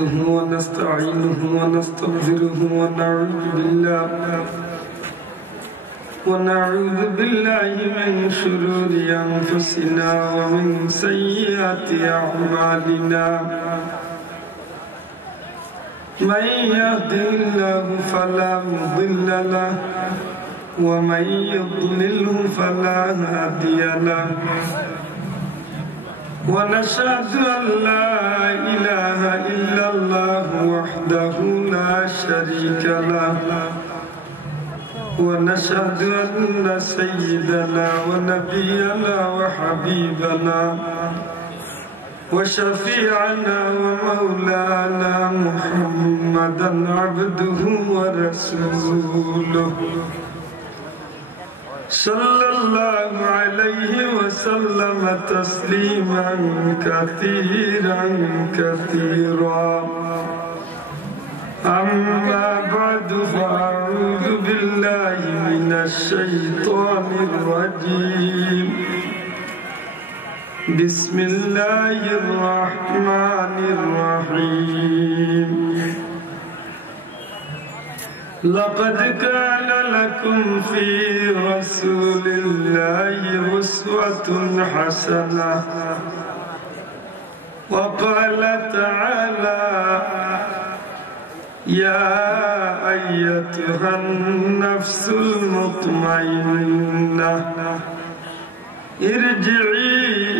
ونستعينه ونستغفره ونعوذ بالله من شرور أنفسنا ومن سيئات أعمالنا من يهده الله فلا مضل له ومن يضلله فلا هادي له ونشهد أن لا إله إلا الله وحده لا شريك له ونشهد أن سيدنا ونبينا وحبيبنا وشفيعنا ومولانا محمدا عبده ورسوله صلى الله عليه وسلم تسليما كثيرا كثيرا أما بعد فأعوذ بالله من الشيطان الرجيم بسم الله الرحمن الرحيم لقد كان لكم في رسول الله أسوة حسنة وقال تعالى يا أيتها النفس المطمئنة ارجعي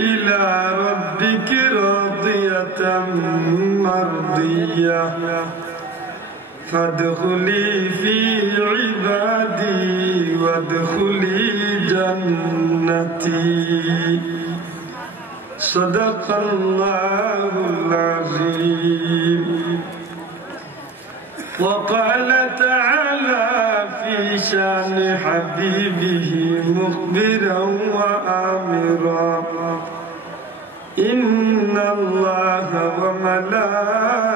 إلى ربك راضية مرضية فادخلي في عبادي وادخلي جنتي صدق الله العظيم وقال تعالى في شان حبيبه مخبرا وآمرا إن الله وملائكته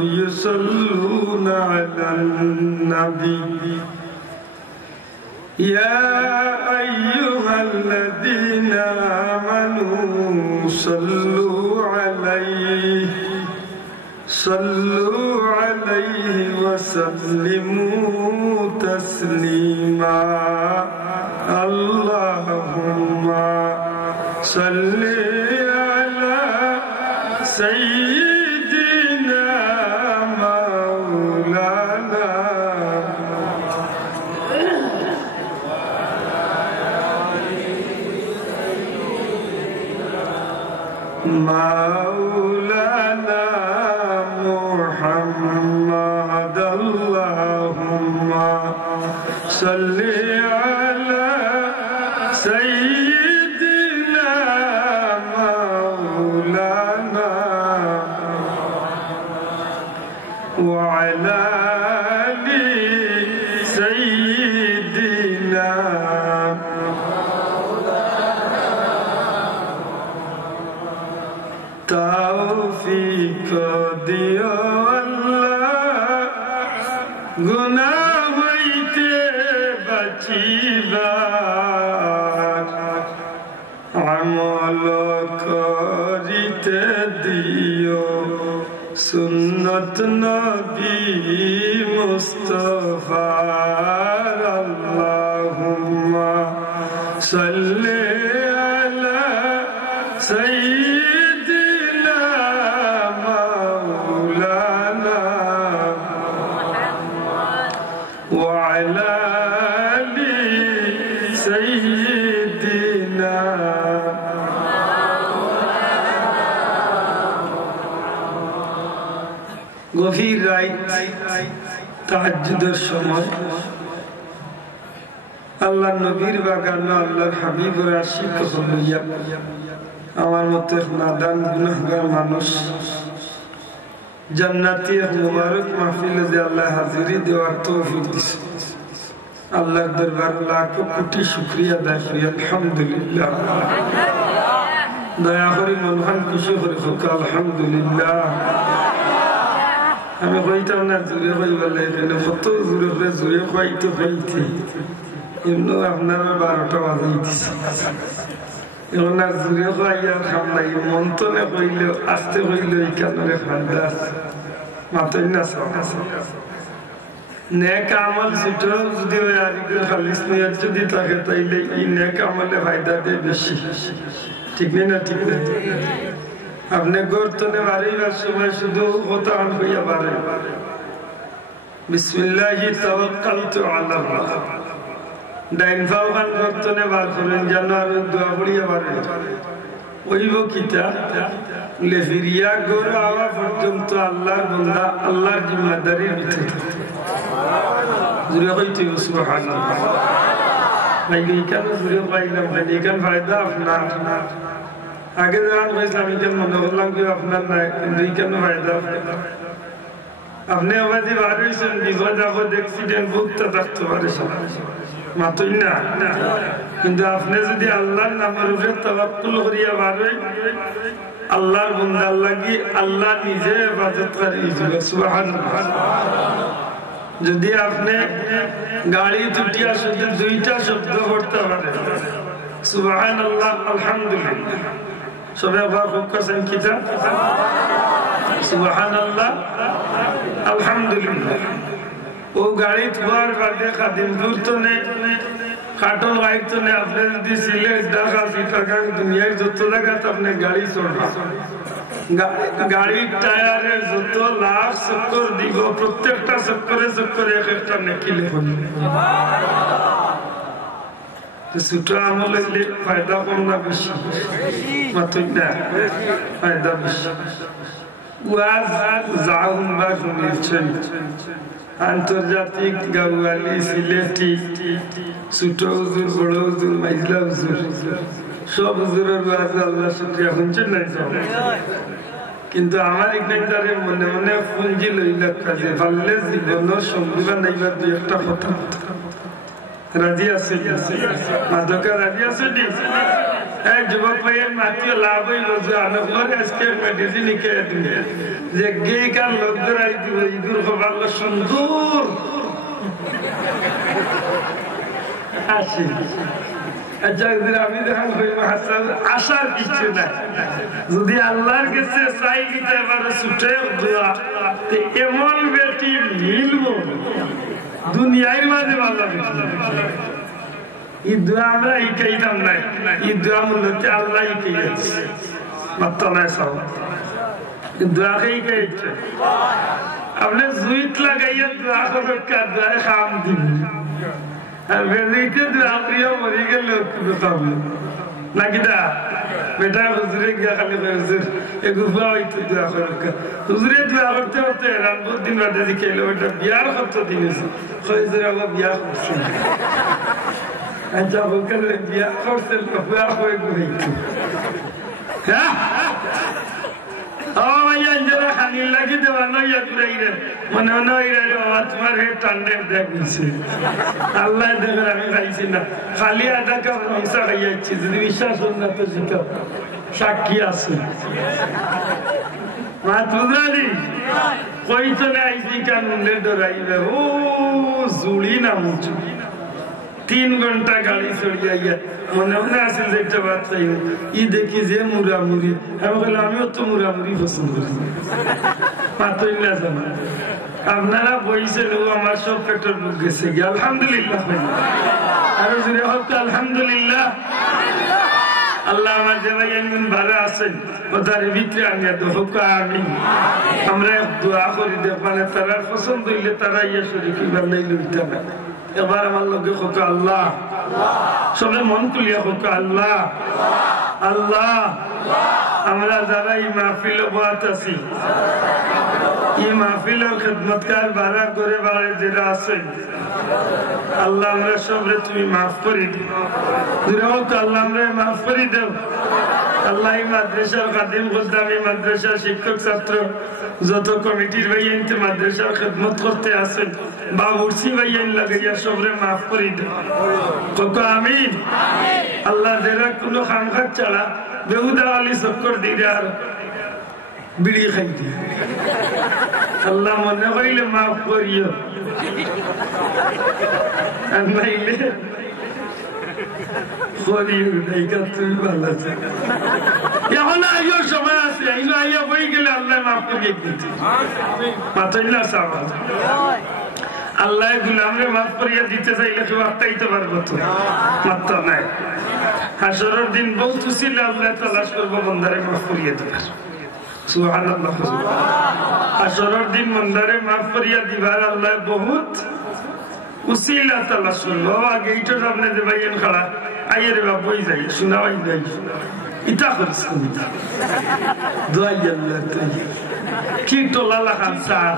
يصلون على النبي يا أيها الذين آمنوا صلوا عليه وسلموا تسليما اللهم صل على سيدنا مولانا محمد اللهم صل على سيدنا مولانا وعلى آل سيدنا توفيق दियो अल्लाह गुनाह हईते बचिबार আমল করিতে দিও সুন্নত নবী মুস্তাফার আল্লাহুম্মা সাল্লি আলা সাইয়্যিদিনা মাওলানা ওয়া আলা আলি সাইয়্যিদিনা গভীর রাত তাহাজ্জুদের সময় আল্লাহর নবীর বাগান আল্লাহর হাবিবের আশিক হইয়া আমার মতো এক নাদান গুনাহগার মানুষ জান্নাতি এক মুবারক মাহফিলে যে আল্লাহ হাজিরি দেওয়ার তৌফিক দিয়েছে আল্লাহর দরবারে লাখ কোটি শুকরিয়া আদায় করি আলহামদুলিল্লাহ দয়া করে মনহান খুশি করে হোক আলহামদুলিল্লাহ আমি কইতাম না জোরে কইবার লাগে কত জোরে করে জোরে কইতে এমনি আপনারা 12টা বাজাই দিচ্ছে এখন আর জুড়ে খাইয়ার খাম নাই মন্থনে কইলেও আস্তে কইলেও এই কারণে ফায়দা মাতই না নেক আমল ছোট যদি আর খালিস নিয়ত যদি থাকে তাইলে এই নেক আমলে ফায়দা দেয় বেশি ঠিক না ঠিক না আপনি গর্তনে বাড়িবার সময় শুধু কথা হইয়া পারে বিসমিল্লাহি তাওয়াক্কালতু আলাল্লাহ ডাইন ফাওয়ান গর্তনে বার করেন যেন আর দোয়া পড়িয়া পারে ওইব কিতা লেফিরিয়া গোর আওয়া পর্যন্ত আল্লাহর বান্দা আল্লাহর জিম্মাদারির ভিতরে জুড়ে হইতে সুবহানাল্লাহ ভাই কেন জুড়ে পাইলাম ভাই এখান ফায়দা আপনার আগে যখন কইছিলাম এখানে মনে করলাম কি আপনার নাই কিন্তু এখানে ফায়দা আপনি আমাদের বার হয়েছেন বিপদ আপদ অ্যাক্সিডেন্ট ভুগতে থাকতে পারে মাতই না কিন্তু আপনি যদি আল্লাহর নামের উপরে তাওয়াক্কুল করিয়া বার হই আল্লাহর বান্দা লাগি আল্লাহ নিজে ইবাদতকারী সুবহানাল্লাহ যদি আপনি গাড়ি তুটিয়া শুধু দুইটা শব্দ করতে পারেন সুবহানাল্লাহ আলহামদুলিল্লাহ সবাই আবার করছেন কিটা সুবহানাল্লাহ আলহামদুলিল্লাহ ও গাড়ি ধোয়ার বাদে খাদিম দূরতনে কাটল গাড়িতনে আপনি যদি সিলেট ঢাকা চিটাগাং দুনিয়ার যত জায়গাতে আপনি গাড়ি চলবেন গাড়ির টায়ারে যত লাখ চক্কর দিব প্রত্যেকটা চক্করে চক্করে এক একটা নেকি লেখুন ছোট আমল হইলে ফায়দা কম না বেশি মাত্র না ফায়দা বেশি ওয়াজ জাউন বা শুনেছেন আন্তর্জাতিক গাওয়ালি সিলেটি ছোট হুজুর বড় হুজুর মাইজলা হুজুর সব হুজুরের ওয়াজ আল্লাহ শুকরিয়া শুনছেন না কিন্তু আমার এখানে মনে মনে পুঞ্জি লইলা কাজে পারলে জীবনের সঙ্গী বানাইবার দুই একটা কথা রাজি আছে মাদকা রাজি আছে যুবক ভাইয়ের মাত্র লাভ হইল যে আনকর আজকে মেডিসিন খেয়ে দিবে যে গে কার লোকদের আই দিব ইঁদুর খবর সুন্দর আসি আমি দেখান আসার কিছু নাই যদি আল্লাহর কাছে চাই দিতে পারে ছুটে দোয়া এমন বেটি মিলব দুনিয়ার মাঝে ভালো এই দোয়া আমরা শিখাইতাম নাই এই দোয়া মূলত আল্লাহ শিখাইছে মাত্র নাই সব দোয়াকে শিখাইছে আপনি জুইত লাগাইয়া দোয়া করবেন দোয়া খাম দিন আর বেদিতে দোয়া প্রিয় মরে গেল নাকি দা বেটা হুজুরে গিয়া খালি হুজুর এ গুফা হইতে দোয়া করবে হুজুরে দোয়া করতে করতে রামপুর দিন বাদে দিকে এলো ওটা বিয়ার কত দিন হয়েছে হুজুর আবার বিয়া করছে আচ্ছা বলকেন বিয়া করছে বিয়া হয়ে ঘুরে হ্যাঁ খালি লাগি দেওয়া নইয়া ঘুরাইলেন মনে নইরে বাবা তোমার হে টান্ডে দেখছি আল্লাহ দেখে আমি খাইছি না খালি আধা কাপ রংসা খাইয়াছি যদি বিশ্বাস হন না তো শিখাও সাক্ষী আছে মা তুজানি কই চলে আইসি কান ডরাইবে ও জুড়ি না মুচু 3 ঘন্টা গাড়ি চড়িয়া মনে মনে আসেন যে একটা বাচ্চা ই দেখি যে মুড়ামুড়ি আমি বললাম আমিও তো মুড়ামুড়ি পছন্দ করি পাতই না জানা আপনারা বইছেন ও আমার সব পেটের বুক গেছে গিয়ে আলহামদুলিল্লাহ আরো জুড়ে হোক আলহামদুলিল্লাহ আল্লাহ আমার যে ভাই একদিন ভালো আছেন ও তার ভিতরে আনিয়া তো হোক আমি আমরা দোয়া করি দেখবানে তারা পছন্দ হইলে তারা ইয়ে শরীর কিবার নেই লুইতে না এবার আমার লোকে হোক আল্লাহ সবাই মন তুলিয়া হোক আল্লাহ আল্লাহ আমরা যারা এই মাহফিল বাত আছি এই মাহফিলের খেদমতকার ভাড়া করে বাড়ি যারা আছেন আল্লাহ আমরা সবরে তুমি মাফ করে দিও আল্লাহ আমরা মাফ করে দেও আল্লাহ মাদ্রাসার খাদিম খুদ্দামি মাদ্রাসার শিক্ষক ছাত্র যত কমিটির ভাইয়ান মাদ্রাসার খেদমত করতে আছেন বা উর্সি ভাইয়ান লাগাইয়া সবরে মাফ করে দেও আমিন আল্লাহ যারা কোনো খামখাত ছাড়া বেহুদা আলী চক্কর দিয়ে আর বিড়ি খাইতে আল্লাহ মনে করিলে মাফ করিও নাইলে তুমি ভালো আছে এখন আইও সময় আছে আইলো আইয়া বই গেলে আল্লাহ মাফ করিয়ে দিতে মাতইলা সাবা আল্লাহ গুলামরে মাফ করিয়া দিতে চাইলে কেউ আটকাইতে পারবো তো মাত্র নাই হাসরের দিন বহুত ছিল আল্লাহ তালাশ করবো বন্দারে মাফ করিয়া দিবার সুবহানাল্লাহ হাসরের দিন বন্দারে মাফ করিয়া দিবার আল্লাহ বহুত উসিলা তালাশ করবো আগে এইটা সামনে যে ভাইয়েন খাড়া আইয়ের বাবুই যাই শোনাবাই যাই ইটা করিস দোয়াই আল্লাহ কি টোলা লাগান চার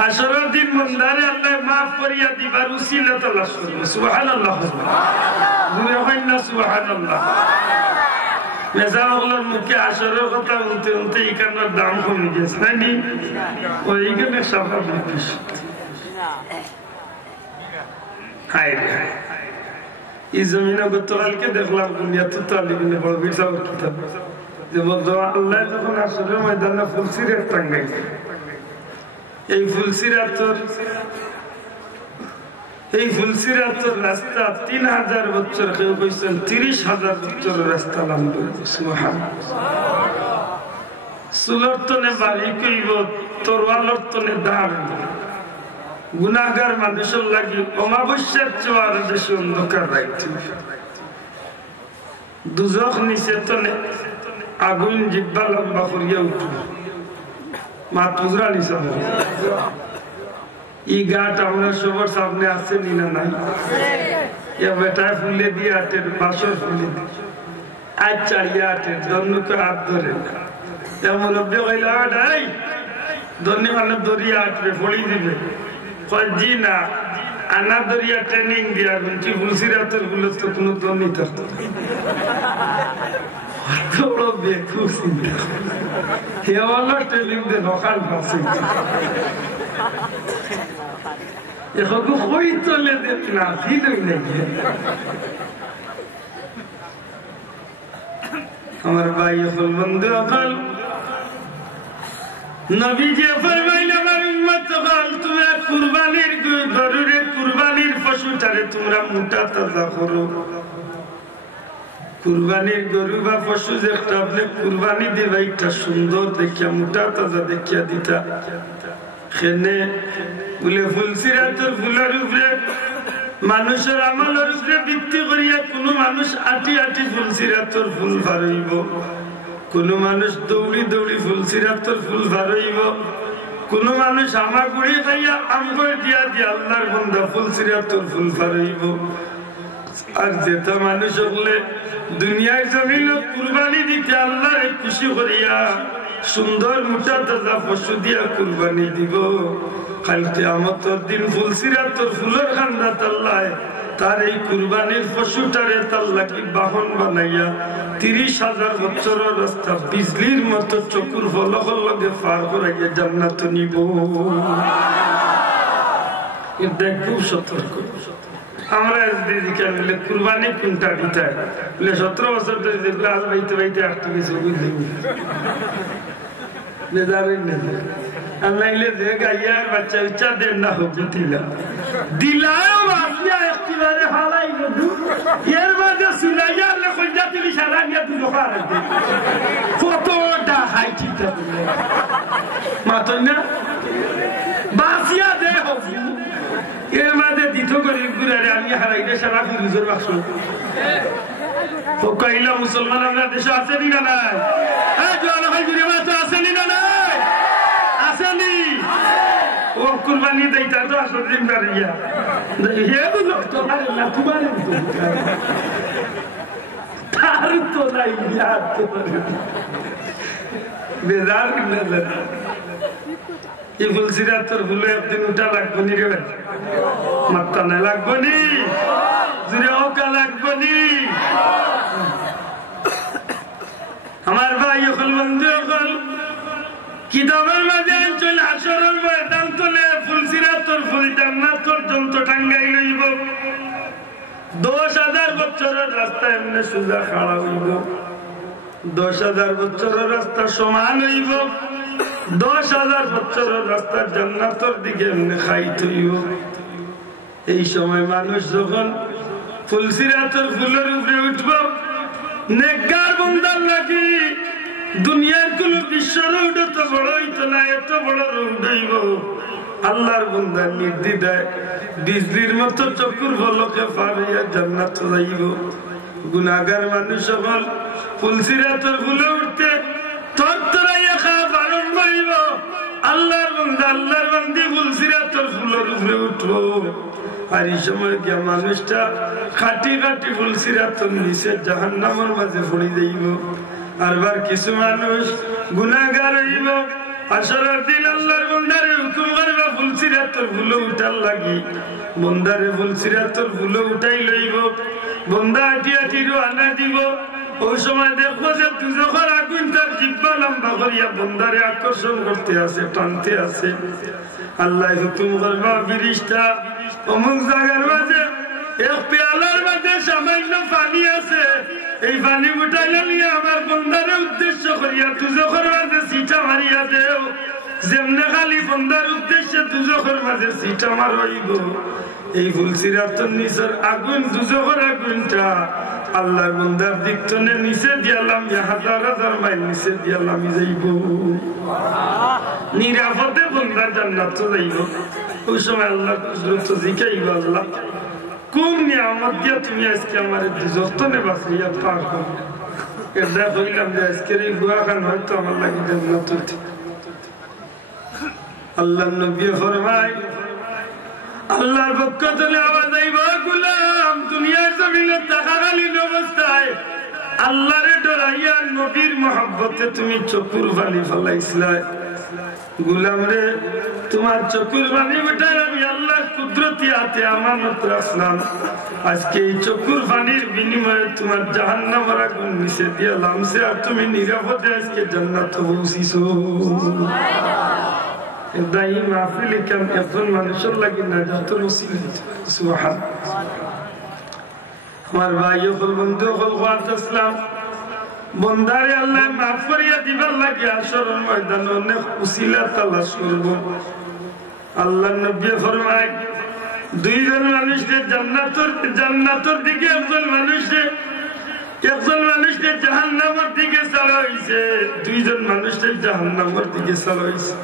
হাসরের দিন বন্দারে আল্লাহ মাফ করিয়া দিবার উসিলা তালাশ করবো সুবহানাল্লাহ সুবহানাল্লাহ মেজাগুলোর মুখে হাসরের কথা উনতে উনতে এখানের দাম কমে গেছে নাকি ওইখানে সফর হায় এই জমিনে গতকালকে দেখলাম দুনিয়া তো তালিবিনে বড় বিরসাব কিতাব যে বলতো আল্লাহ যখন আসরের ময়দানে ফুলসিরাত টাঙ্গাইছে এই ফুলসিরাতর রাস্তা 3000 বছর কেউ কইছেন 30,000 বছর রাস্তা লাগবে সুলর তনে বাড়ি কইব তরওয়ালর তনে দাঁড় গুনাহগার মানুষের লাগি অমাবস্যার চোয়ার দেশে অন্ধকার রাখতে দুজখ নিচে তনে আগুন জিব্বা লম্বা করিয়া উঠল মা তুজরা নিচা এই গাট আমরা সবার সামনে আছে নিনা নাই বেটায় ফুলে দিয়ে আটের বাসর ফুলে আজ চাড়িয়া আটের দন্ডকে হাত ধরে এমন অব্দি কইল দন্ডি মানে দরিয়া আটবে ফড়ি দিবে জি না আনা দরিয়া ট্রেনিং দিয়া গুনছি ফুলসিরাতের গুলো তো কোনো দন্ডি থাকতো বড় বেকু চিন্তা হেওয়ালা ট্রেনিং দিয়ে নকাল ফাঁসি এখন কই চলে দেখ না দিলই নাকি আমার ভাই হল বন্ধু অকল নবী যে ফরমাইল আমার উম্মত হল তুমি কুরবানির গরুরে কুরবানির পশুটারে তোমরা মোটা তাজা করো কুরবানির গরু বা পশু যেটা আপনি কুরবানি দিবা একটা সুন্দর দেখিয়া মোটা তাজা দেখিয়া দিতা খেনে বলে ফুলসিরাতের ফুলের উপরে মানুষের আমলের উপরে ভিত্তি করিয়া কোন মানুষ আটি আটি ফুলসিরাতের ফুল ভারইব কোন মানুষ দৌড়ি দৌড়ি ফুলসিরাতের ফুল ভারইব কোন মানুষ আমাগুড়ি খাইয়া আমগড় দিয়া দিয়া আল্লাহর বান্দা ফুলসিরাতের ফুল ভারইব আর যেটা মানুষ হলে দুনিয়ার জমিন কুরবানি দিতে আল্লাহরে খুশি করিয়া সুন্দর মোটা তাজা পশু দিয়া কুরবানি দিব কাল কিয়ামতের দিন ফুলসিরাতের ফুলের খান্দাত আল্লাহ তার এই কুরবানির পশুটারে আল্লাহ কি বাহন বানাইয়া 30,000 বছরের রাস্তা বিজলির মতো চকুর ফলকের লগে পার করাইয়া জান্নাতে নিব এটা খুব সতর্ক আমরা দিদিকে মিলে কুরবানি কোনটা দিতে বলে 17 বছর ধরে দেখলে আজ বাইতে বাইতে আসতে গেছে বুঝলি বেজারের নেই আর নাইলে যে গাইয়ার বাচ্চা উচ্চা দেন না হোক দিলাম আসলে একেবারে হালাই গদু এর মাঝে সুনাইয়া লেখন জাতিলি সারা নিয়ে তুলো খারাপ কতটা হাই চিন্তা করলে মাতই না বাসিয়া দে হোক এর মাঝে দিত করে ঘুরারে আমি হারাইতে সারা ফিরুজের বাক্স কইলা মুসলমান আমরা দেশে আছেনি না নাই হ্যাঁ জোয়ান ভাই জুড়ে মাত্র আসেনি না নাই আসেনি ও কুরবানি দেইতা তো আসল দিন দাঁড়িয়া হে তো লোক তো পারে না তোমার তার তো নাই বিয়ার তো বেজার না এই ফুলসিরাতের ফুলে একদিন উঠা লাগবো নি রে মাত্রা না লাগবো নি জুড়ে ওকা লাগবো নি আমার ভাই হল বন্ধু হল কিতাবের মাঝে চলে আসরের ময়দান তোলে ফুলসিরাতের ফুল জান্নাতের যন্ত্র টাঙ্গাই লইব 10,000 বছরের রাস্তা এমনি সোজা খাড়া হইব, 10,000 বছরের রাস্তা সমান হইব, 10,000 বছরের রাস্তা জান্নাতের দিকে এমনি খাইত হইব। এই সময় মানুষ যখন ফুলসিরাতের ফুলের উপরে উঠব, নেককার বান্দার লাগি দুনিয়ার কোন বিশ্ব রৌড তো বড় হইতো না, এত বড় রৌড হইব। আল্লাহর বান্দা নির্দ্বিধায় বিজলির মতো চকুর পলকে পার হইয়া জান্নাত যাইব। গুনাহগার মানুষ সকল ফুলসিরাতের ফুলে উঠতে তরতরাইয়া খাওয়া বারণ হইব। আল্লাহর বান্দা আল্লাহর বান্দি ফুলসিরাতের ফুলের উপরে উঠব। আর এই সময় গিয়া মানুষটা খাটি খাটি ফুলসিরাতের নিচে জাহান্নামের মাঝে পড়ে যাইব। আরবার কিছু মানুষ গুনাহগার হইব, আসরের দিন আল্লাহর বান্দারে হুকুম করবে ফুলসিরাতের ফুলে উঠার লাগি। বান্দারে ফুলসিরাতের ফুলে উঠাই লইব, বান্দা আটি আটি রওনা দিব। ওই সময় দেখবো যে দুজখের আগুন তার জিহ্বা লম্বা করিয়া বান্দারে আকর্ষণ করতে আছে, টানতে আছে। আল্লাহ হুকুম করবা ফেরেশতা অমুক জায়গার মাঝে এক পেয়ালার মাঝে সামান্য পানি আছে, এই পানি উঠাইলে নিয়ে আমার বান্দারে উদ্দেশ্য করিয়া দুজখের মাঝে সিটা মারিয়া দেও। যেমনে খালি বান্দার উদ্দেশ্যে দুজখের মাঝে সিটা মার হইব, এই ফুলসিরাতের নিচের আগুন দুজখের আগুনটা আল্লাহর বান্দার দিকতনে নিচে দিয়ালাম, 1000 মাইল নিচে দিয়ালাম যাইব। নিরাপদে বান্দার জান্নাত যাইব। ওই সময় আল্লাহ জিকাইব, আল্লাহ কোন নিয়ামত দিয়া তুমি আজকে আমার দুজখতনে বাঁচাইয়া পার করো। এটা কইলাম যে আজকের এই গুয়া খান হয়তো আমার লাগি জান্নাত হইতে। আল্লাহর নবী ফরমায়, আল্লাহর পক্ষ থেকে আওয়াজ আইব, গোলাম দুনিয়ার জমিনে থাকাকালীন অবস্থায় আল্লাহরে ডরাইয়া নবীর মহব্বতে তুমি চকুর পানি ফলাইছিলা। গোলাম রে, তোমার চকুর পানি উঠাই আমি আল্লাহর কুদরতি হাতে আমানত রাখলাম। আজকে এই চকুর পানির বিনিময়ে তোমার জাহান্নামের আগুন নিচে দিয়া লামছে, আর তুমি নিরাপদে আজকে জান্নাতে পৌঁছিছো। দায়ী মাহফিল কেন একজন মানুষের লাগি না যত নসিব। সুবহানাল্লাহ। আমার ভাই হল বন্ধু হল আসলাম, বন্দারে আল্লাহ মাফ করিয়া দিবার লাগে আসরের ময়দানে অনেক উসিলা তালাশ করব। আল্লাহ নবী ফরমায়, দুইজন মানুষকে জান্নাতের দিকে একজন মানুষকে জাহান্নামের দিকে ছাড়া হয়েছে, দুইজন মানুষকে জাহান্নামের দিকে ছাড়া হয়েছে।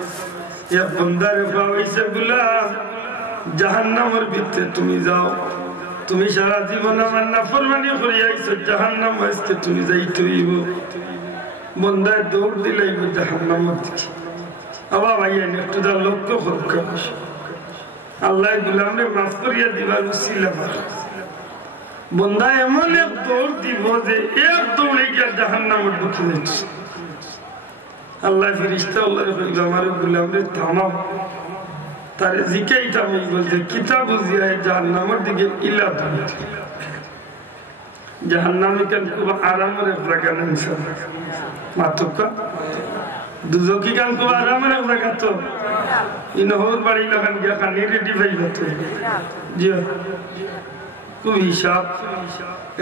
এক বন্দারে পাওয়াইছে, গোলাম জাহান্নামের ভিতরে তুমি যাও, তুমি সারা জীবন আমার নাফরমানি করে আইছো, জাহান্নাম আজকে তুমি যাইতে হইব। বন্দায় দৌড় দিলাইব জাহান্নামের দিকে। আবার ভাইয়া একটু তার লক্ষ্য করুক, আল্লাহ গোলামে মাফ করিয়া দিবার উসিলা আমার। বন্দা এমন এক দৌড় দিব যে এক দৌড়ে গিয়া জাহান্নামের ঢুকে যাচ্ছে। আল্লাহ ফেরেশতা আল্লাহ কইল, আমার গোলামরে থামাও, তারে জিকাইটা আমি বলতে কিতাব বুঝিয়া জাহান্নামের দিকে ইলা ধরে। জাহান্নামে কেন খুব আরামের জায়গা না, মাতুকা দুজকি কান খুব আরামের জায়গা তো ইনহর বাড়ি লাগান গিয়া খানি রেডি ভাই হতো। জি খুব হিসাব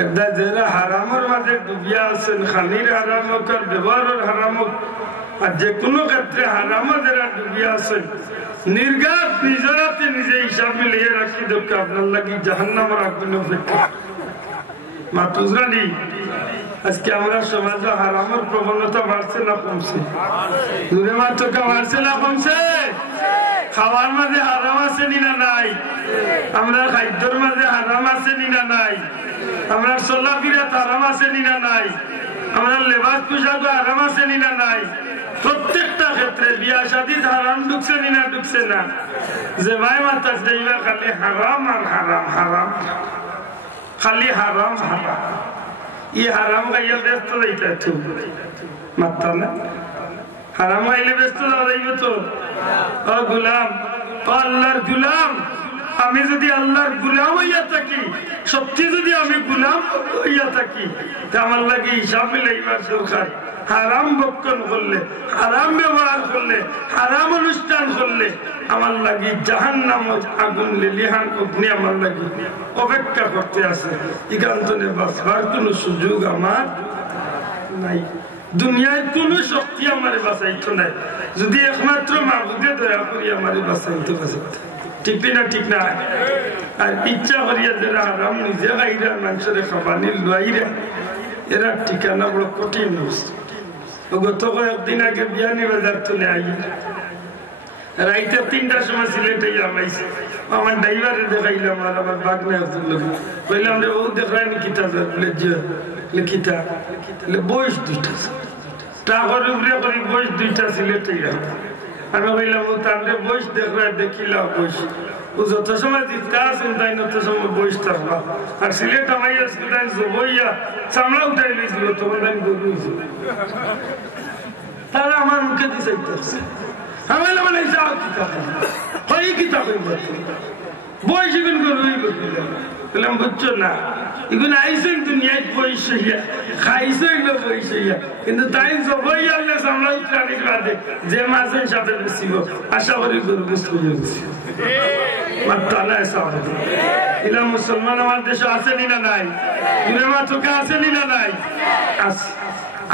একটা যারা হারামের মাঝে ডুবিয়া আছেন, খানির হারাম হোক আর ব্যবহারের হারাম হোক, আর যে কোনো ক্ষেত্রে হারামে যারা ডুবিয়া আছেন, নির্ঘাত নিজের হাতে নিজে হিসাব মিলিয়ে রাখি দরকার আপনার লাগি জাহান্নামের আগুন অপেক্ষা। মাতুজরানি আজকে আমরা সমাজে হারামের প্রবণতা বাড়ছে না কমছে? দূরে মাত্রকা বাড়ছে না কমছে? খাওয়ার মাঝে হারাম আছে না নাই? আমরা খাদ্যর মাঝে হারাম আছে না নাই? আমরা চলাফেরা হারাম আছে না নাই? আমরা লেবাস পোশাক হারাম আছে না নাই? প্রত্যেকটা ক্ষেত্রে বিয়া শাদী হারাম ঢুকছে না ঢুকছে না? যে ভাই মাতা যাইবা খালি হারাম আর হারাম, হারাম খালি হারাম হারাম। ই হারাম গাইয়া ব্যস্ত যাইতে মাত্রা না, হারাম গাইলে ব্যস্ত যাইব তো। ও গুলাম, ও আল্লাহর গুলাম, আমি যদি আল্লাহর গুলাম হইয়া থাকি, সত্যি যদি আমি গুলাম হইয়া থাকি, তা আমার লাগে হিসাব মিলাইবার দরকার। হারাম বক্ষণ করলে, হারাম ব্যবহার করলে, হারাম অনুষ্ঠান করলে আমার লাগি জাহান্নাম আগুন লেলিহান অগ্নি আমার লাগি অপেক্ষা করতে আছে। এখানে বাঁচবার কোন সুযোগ আমার নাই, দুনিয়ায় কোন শক্তি আমার বাঁচাইতো নাই, যদি একমাত্র মাবুদে দয়া করি আমার বাঁচাইতে বাঁচাইতে। ঠিক না ঠিক না? আর ইচ্ছা করিয়া যারা হারাম নিজে খাইরা মানুষের খাবানি লুয়াইরা, এরা ঠিকানা বড় কঠিন। গত কয়েকদিন আগে বিয়ানি বাজার তুলে আই, রাইতে 3টার সময় সিলেটে যাবাইছে, আমার ড্রাইভারে দেখাইলাম আর আমার বাগনা কইলাম রে ও দেখায় নি কিতা বলে কিতা বয়স 2টা টাকার উপরে করি বয়স 2টা সিলেটে যাই। আমি কইলাম ও তাহলে বয়স দেখলাম দেখিলাম বয়স ও যত সময় জিততে আসেন তাই তত সময় বয়স থাকবা। আর সিলেট আমার জবইয়া চামড়া উঠাই লইছিল তখন আমি গরুইছিল, তারা আমার মুখে দিছে আমি মানে যাও কিতা হয় কিতা কইব বয়স এগুন গরুই বললাম বুঝছো না, এগুন আইসেন দুনিয়ায় বয়স হইয়া খাইছো এগুলো বয়স হইয়া, কিন্তু তাই জবই আল্লাহ চামড়া উঠানি বাদে যে মাছের সাথে বেশিব আশা করি গরু বুঝতে গেছি এলা মুসলমান আমার দেশে আসেনি না নাই, চোখে আসেনি না নাই,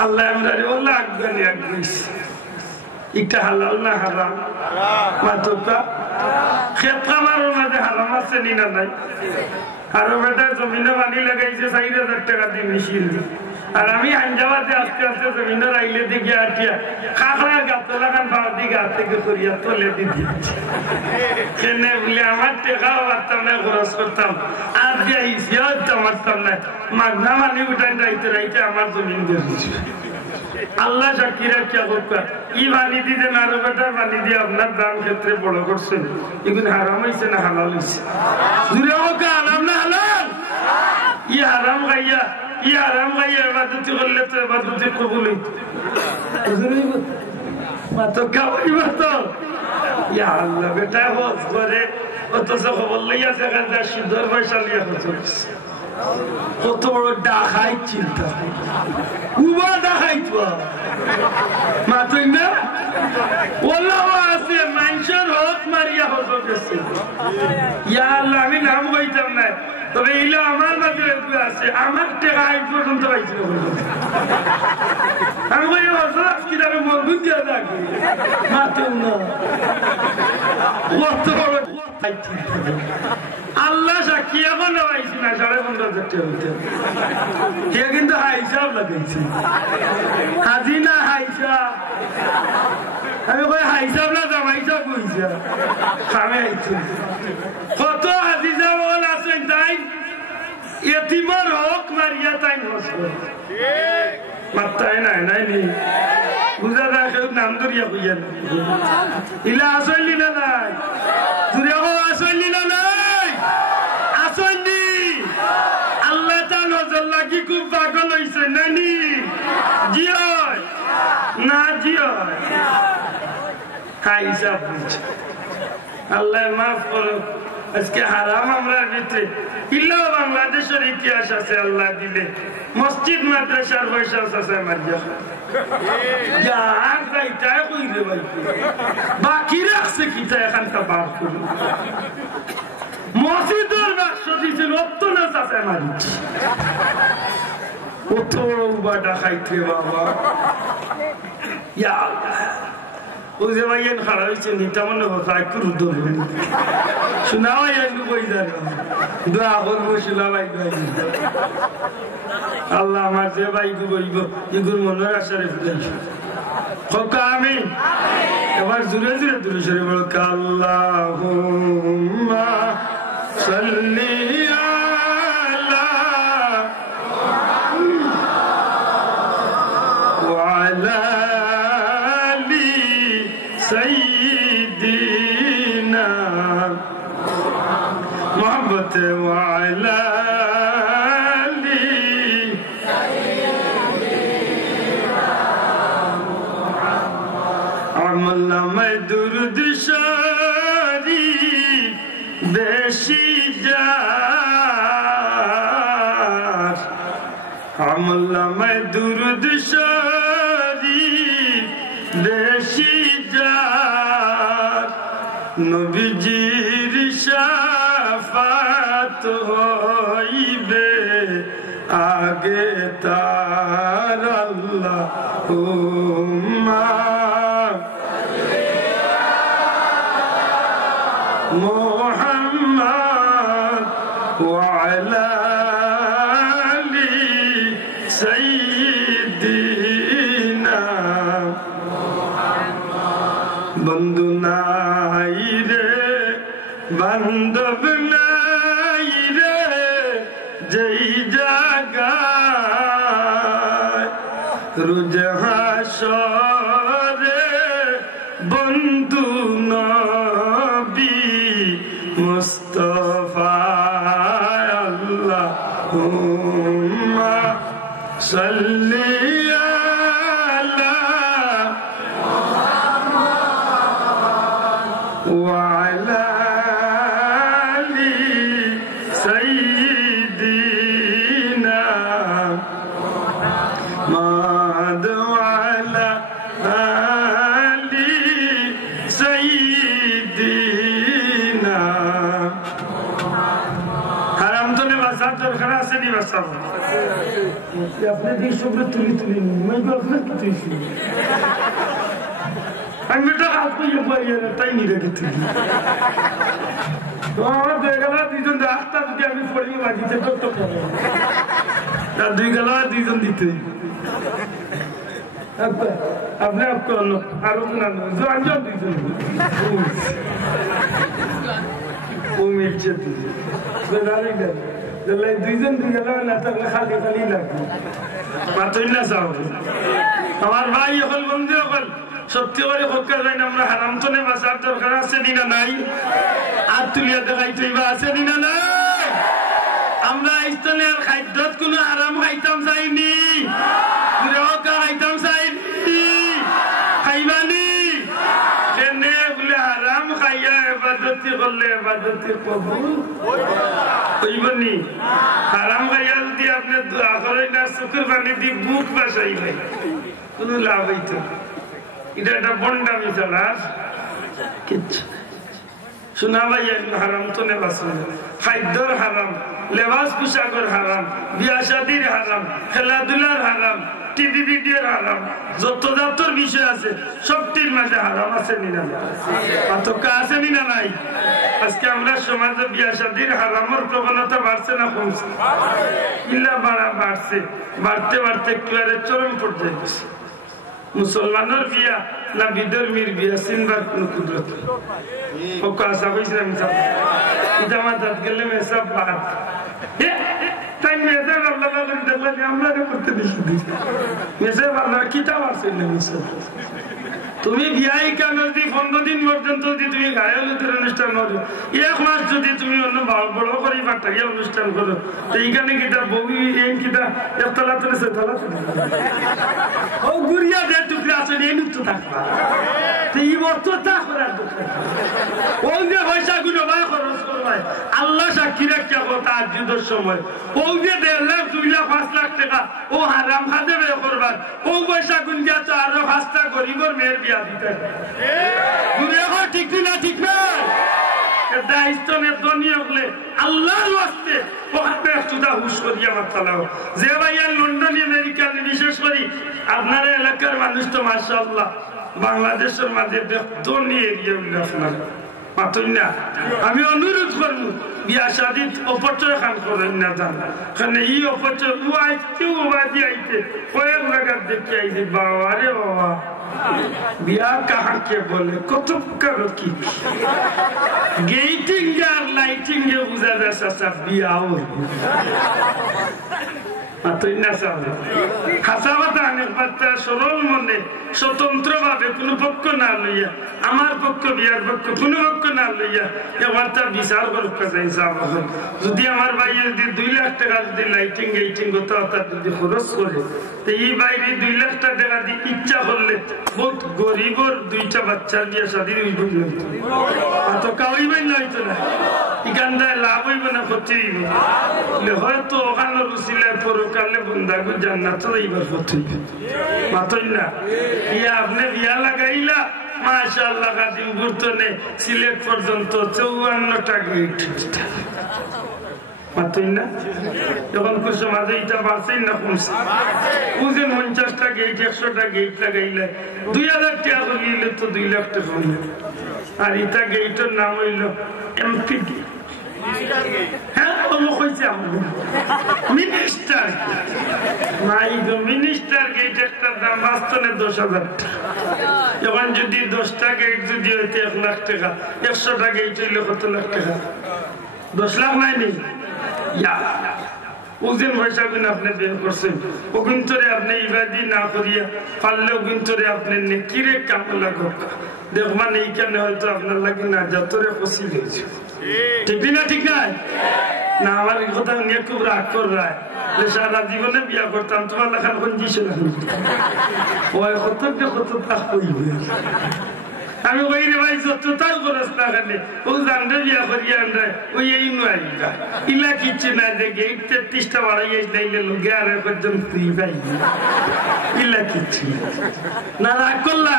আল্লাহ আমরা ওল্লা আগানি আগাইছি। একটা হালাল না হারাম মাথা ক্ষেত খামারের মাঝে হারাম আছে নি না নাই। আরো বেটা জমিনে পানি লাগাইছে 4,000 টাকা দিয়ে মেশিন, আর আমি আঞ্জাবাদে আস্তে আস্তে জমিনের আইলে দিকে আটিয়া কাঁকড়ার গাছ লাগান ভাবি গাছ থেকে সরিয়া তলে দিদি কেনে বলে আমার টেকাও পারতাম না, খরচ করতাম আর দিয়ে হিসিয়াও পারতাম না, মাগনা মানি উঠাই রাইতে রাইতে আমার জমিন বেরিয়েছে। আল্লাহ সাক্ষীরা কে করতাম ই পানি দিতে আরো বেটার পানি দিয়ে আপনার দান ক্ষেত্রে বড় করছেন, এগুলো হারাম হয়েছে না হালাল হয়েছে? জুড়ে হোক হারাম না হালাল? ই হারাম গাইয়া ইবাদতি করলে তো ইবাদতি কবুল হইতো, মাত্র খাওয়াই মাত্র ইয়া আল্লাহ বেটা হজ করে অথচ খবর লইয়া সেখান থেকে সুন্দর পয়সা লিয়া হচ্ছে। কত বড় ডাকাই চিন্তা, উবা ডাকাইত মাতই না ওল্লাহ আছে মানুষের হক মারিয়া হজ গেছে। ইয়া আল্লাহ আমি নাম কইতাম না, তবে এইলো আমার মাঝে আছে, আমার টাকা আজ পর্যন্ত পাইছি আমি কই হজরত কিভাবে মজবুত দিয়া থাকি মাতই না কত বড় আল্লাহ সাক্ষী এখন পাইছি না 15,000 টাকা হইতে, সে কিন্তু হাইসাব লাগাইছে হাজি না হাইসা, আমি কই হাইসাব না জামাইসা কইছা খামে আইছে। কত হাজি যাবল আছেন তাই এতিমের হক মারিয়া তাই মাত্রাই নাই নাই নি বুঝা যায় কেউ নাম ধরিয়া কইয়া ইলা আসলি না নাই জুড়ে আসলি না নাই আসলি আল্লাহ তার নজর লাগি খুব পাগল হয়েছে নানি জি হয় না জি হয় খাইসা বুঝছে আল্লাহ মাফ করো। আজকে হারাম আমরার ভিতরে ইল্লাও বাংলাদেশের ইতিহাস আছে, আল্লাহ দিলে মসজিদ মাদ্রাসার পয়সা আছে বাকি রাখছে কিতা এখানটা বার করে মসজিদের বাক্স দিয়েছিল অত না চাষে মারি কত বাটা খাইতে বাবা ও যে ভাইয়েন খাড়া হয়েছে নিতা মনে হতো একটু রুদ্র শোনা ভাই একটু বই যাবে দোয়া করবো শোনা ভাই আল্লাহ আমার যে ভাই বলব এগুলো মনের আশারে আমি এবার জুড়ে জুড়ে দূরে সরে বলো আল্লাহুম্মা সাল্লি আলা ওয়া আলা আলি সাইয়্যিদিনা মুহাম্মদ ওয়া আলা দুরুদ শরীফ বেশি যার আমলা মে দুরুদ শরীফ নবীজির শাফাত হইবে আগে তার আল্লাহুম্মা মুহাম্মদ ওয়া আলা আলি সাইয়্যিদিনা বন্ধু নাই রে বান্ধব নাই রে যেই জায়গায় রোজ হাসরে বন্ধু নবী মুস্তাফা আল্লাহুম্মা সাল্লি আলা ওয়া আলা আলি সাইয়্যিদিনা মাদ ওয়া আলা আলি সাইয়্যিদিনা হারাম তো নে বাসাত দরকার আছে নি বাসাত আপনি যে সবরে তুলি মই গল্প তুইছি আমি বেটা হাত দিয়ে বইয়ে তাই নি রেখে তুই তো আমার দুইগলা দুইজন রাস্তা যদি আমি পড়ি লাগিতে কত করে তার দুইগলা দুইজন দিতে আপনি আপকে অন্য আরো না জোয়ান দুইজন ও মিলছে দুইজন দুইগলা না থাকলে খালি খালি লাগবে মাতই না চাও আমার ভাই হল বন্ধু হল সত্যি করে হকার লাইন আমরা হারাম তো নেই বাসার দরকার আছে না নাই আর তুলিয়া দেখাইতে আছে না নাই আমরা ইস্তনের খাদ্যত কোনো হারাম খাইতাম চাইনি খাইতাম চাইনি খাইবানি এনে বলে হারাম খাইয়া এবাদতি করলে এবাদতি কবুল হইবনি হারাম খাইয়া যদি আপনি দোয়া করেন না চোখের পানি দিয়ে বুক বাসাইলে কোনো লাভ হইতো এটা একটা বন্ডামি চালার কিচ্ছু শোনা ভাই হারাম তো নেবাস খাদ্যর হারাম লেবাস পোশাকের হারাম বিয়া শাদির হারাম খেলাধুলার হারাম টিভি ভিডিওর হারাম যত জাতর বিষয় আছে সবটির মাঝে হারাম আছে নিনা পার্থক্য আছে নিনা নাই আজকে আমরা সমাজে বিয়া শাদির হারামের প্রবণতা বাড়ছে না কমছে ইল্লা বাড়ছে বাড়তে বাড়তে একেবারে চরম পর্যায়ে গেছে মুসলমানের বিয়া না বিধর্মীর বিয়া চিনবার কোন কুদরত আশা হয়েছিলাম জামা দাঁত গেলে মেসব বাদ তাই মেসে আমরা করতে দিচ্ছি মেসে বাল্লার কিতাব আছে না মেসব তুমি বিয়াই কেন যদি 15 দিন পর্যন্ত যদি তুমি গায়ের অনুষ্ঠান করো 1 মাস যদি তুমি অন্য বড় করে পাঠাইয়া অনুষ্ঠান করো এইখানে কিতা বউ এই কিতা একতলা তুলে সেতলা ও গুড়িয়া যে টুকরা আছে এই তো থাকবা এই অর্থ তা করার দরকার ওই যে পয়সা গুলো ভাই খরচ করবাই আল্লাহ সাক্ষী রাখতে তার যুদ্ধের সময় ও যে 1.5 লাখ 2 লাখ 5 লাখ টাকা ও হারাম খাদে ব্যয় করবার ও পয়সা গুন দিয়া তো আরো 5টা গরিবের মেয়ের বিয়া দিতে ঘুরে হয় ঠিক না ঠিক না দায়িত্বের ধনী হলে আল্লাহর ওয়াস্তে ওখানে সুদা হুশ করিয়া মাতালাও যে ভাইয়া লন্ডন আমেরিকা বিশেষ করি আপনার এলাকার মানুষ তো মাশাআল্লাহ বাংলাদেশের মাঝে ধনী এরিয়া আপনার মাতই না আমি অনুরোধ করবো বিয়া শাদী অপচয় খান করেন না জান কারণ এই অপচয় ও আইতে ও বাজি আইতে কয়েক লাগার দেখে আইছে বাবা রে বাবা বিয়া কাহাকে বলে কত প্রকার কি গেটিং আর লাইটিং এ বুঝা যাচ্ছে বিয়াও মাতই না চাবে খাসা কথা অনেক বাচ্চা সরল মনে স্বতন্ত্র ভাবে কোনো পক্ষ না লইয়া আমার পক্ষ বিয়ার পক্ষ কোনো পক্ষ না লইয়া এবারটা বিচার করুক যদি আমার ভাই যদি 2 লাখ টাকা যদি লাইটিং গেটিং হতো তার যদি খরচ করে তো এই বাইরে 2 লাখ টাকা দিয়ে ইচ্ছা করলে বহুত গরিবর 2টা বাচ্চার বিয়ে শাদী হইব তো কাউইবাই নয়তো না ইকান্দায় লাভ হইব না ক্ষতি হইব হয়তো ওখানে রুচিলে পরকালে বন্ধাগু জান্নাত এইবার ক্ষতি মাতই না ইয়া আপনি বিয়া লাগাইলা মাশাআল্লাহ কাদিমপুর তো নেই সিলেট পর্যন্ত 54টা গেট মাত্রই না যখন খুশি মাঝে এটা বাড়ছেই না কমছে বুঝেন 50টা গেট 100টা গেট লাগাইলে 2000 টাকা করলে তো 2 লাখ টাকা হইল আর এটা গেটের নাম হইল এমপি গেট হ্যাঁ কইছে মিনিস্টার মিনিস্টার গেট একটা দাম বাস্তবে 10,000 টাকা যখন যদি 10টা গেট যদি হইতে 1 লাখ টাকা 100টা গেট হইলে কত লাখ টাকা 10 লাখ নাই নেই ওজন পয়সা কিন্তু আপনি বের করছেন ওগুন্তরে আপনি ইবাদি না করিয়া পারলে ওগুন্তরে আপনি নেকিরে কাম লাগুক দেখবেন এইখানে হয়তো আপনার লাগে না যতরে ফসিল হয়েছে ঠিক না ঠিক নাই না আমার কথা নিয়ে খুব রাগ কর রায় সারা জীবনে বিয়া করতাম তোমার লেখান কোন দিছে না ওই কত তাক কইবে আমি ওই রে ভাই যত তাল করস না কেন ও জানরে বিয়া করিয়া আনরে ওই এই নয়টা ইলা কিচ্ছু না দেখে 33টা বাড়াই নাইলে লোকে আর পর্যন্ত ফ্রি পাই ইলা কিচ্ছু না রাগ করলা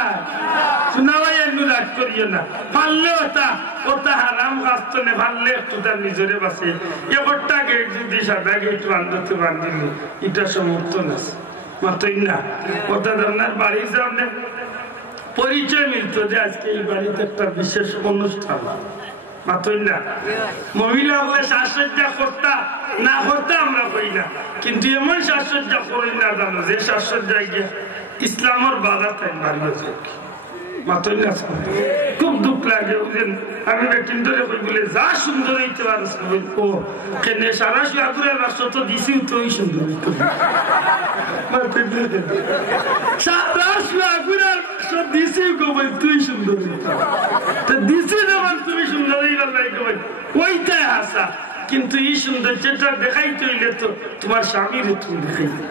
শোনা ভাই একটু রাগ করিও না পারলে ওটা হারাম কাজতো নে পারলে একটু তার নিজরে বাঁচে একটা গেট যদি সাদা গেট বান্ধতে বান্ধিলে এটা সমর্থন আছে মাত্রই না ওটা ধরনের বাড়ি যাওয়া পরিচয় মিলত যে আজকে এই বাড়িতে একটা বিশেষ অনুষ্ঠান মাত্রই না মহিলা হলে সাজসজ্জা করতা না করতা আমরা কই না কিন্তু এমন সাজসজ্জা করি না জানো যে সাজসজ্জায় গিয়ে ইসলামের বাধা তাই বাড়িয়ে মাত্রই না খুব দুঃখ লাগে আমি কিন্তু বলে যা সুন্দর হইতে পারে ও কেন সারা সুয়াগুরের রাষ্ট্র তো দিছি তো ওই সুন্দর সারা সুয়াগুরের রাষ্ট্র দিছি কবে তুই সুন্দর দিছি যখন তুমি সুন্দর ওইটাই আসা কিন্তু এই সুন্দর যেটা দেখাইতে হইলে তো তোমার স্বামীর তুমি দেখাইতে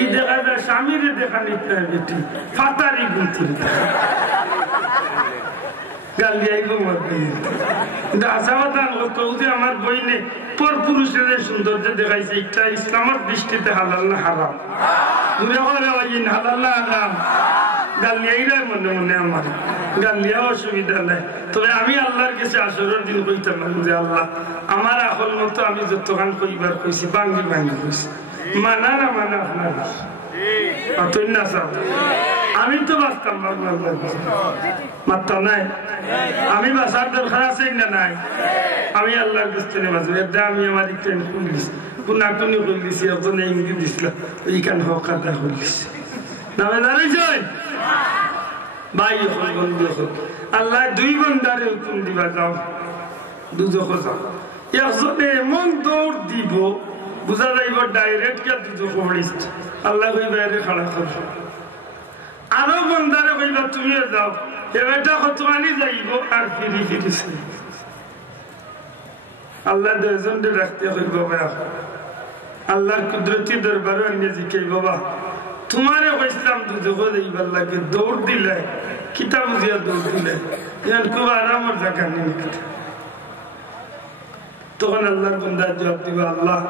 এই দেখা যায় স্বামীর দেখা নিতে হয় বেটি ফাতারি গুনতে আমার বইনে পর পুরুষের সৌন্দর্য দেখাইছে এটা ইসলামের দৃষ্টিতে হালাল না হারাম হালাল না হারাম গালিয়াইরাই মনে মনে আমার গালিয়া অসুবিধা নাই তবে আমি আল্লাহর কাছে আসরের দিন কইতাম যে আল্লাহ আমার আসল মতো আমি যতক্ষণ কইবার কইছি ভাঙ্গি কইছি মানা না মানা আপনার আমি তো বাঁচতাম মাত্র নাই আমি বাঁচার দরকার আছে না নাই আমি আল্লাহর দৃষ্টিতে বাঁচবো এটা আমি আমার ইচ্ছেন খুলিস কোনাকুনি খুলিছি ওখানে ইঙ্গিত দিছিলাম এইখান হক আদা খুলিস নামে দাঁড়িয়েছ ভাই বন্ধু আল্লাহ 2 ঘন্টারে হুকুম দিবা যাও দুজক যাও একজনে এমন দৌড় দিব বুঝা যাইব ডাইরেক্ট কে দুজক পড়িস আল্লাহ কই বাইরে খাড়া করো আরো বন্ধারে কইবা তুমিও যাও এটা কতখানি যাইব আর ফিরি ফিরিস আল্লাহ দুজনকে রাখতে হইব বাবা আল্লাহর কুদরতি দরবারে আমি জিকাই বাবা তোমারে কইছিলাম দুজক যাইবার লাগে দৌড় দিলে কিতাব বুঝিয়া দৌড় দিলে ইয়ান খুব আরামের জায়গা নেই তখন আল্লাহর বন্দা জবাব দিবা আল্লাহ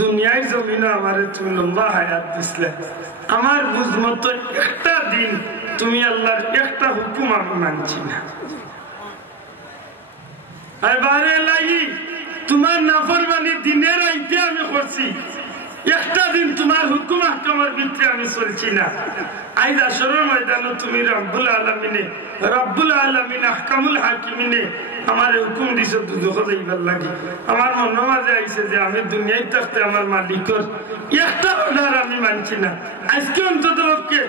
দুনিয়ায় জমিনে আমারে তুমি লম্বা হায়াত দিছিলে আমার বুঝ মতো একটা দিন তুমি আল্লাহর একটা হুকুম আমি মানছি না এবারে লাগি তোমার নাফরমানি দিনের আইতে আমি করছি একটা দিন তোমার হুকুম আহকামের ভিতরে আমি চলছি না আইজ আসরের ময়দানে তুমি রব্বুল আলামিন আহকামুল হাকিমিনে আমার হুকুম দিছো দুজক যাইবার লাগি আমার মনে মাঝে আইছে যে আমি দুনিয়ায় থাকতে আমার মালিকের একটা অর্ডার আমি মানছি না আজকে অন্তত পক্ষে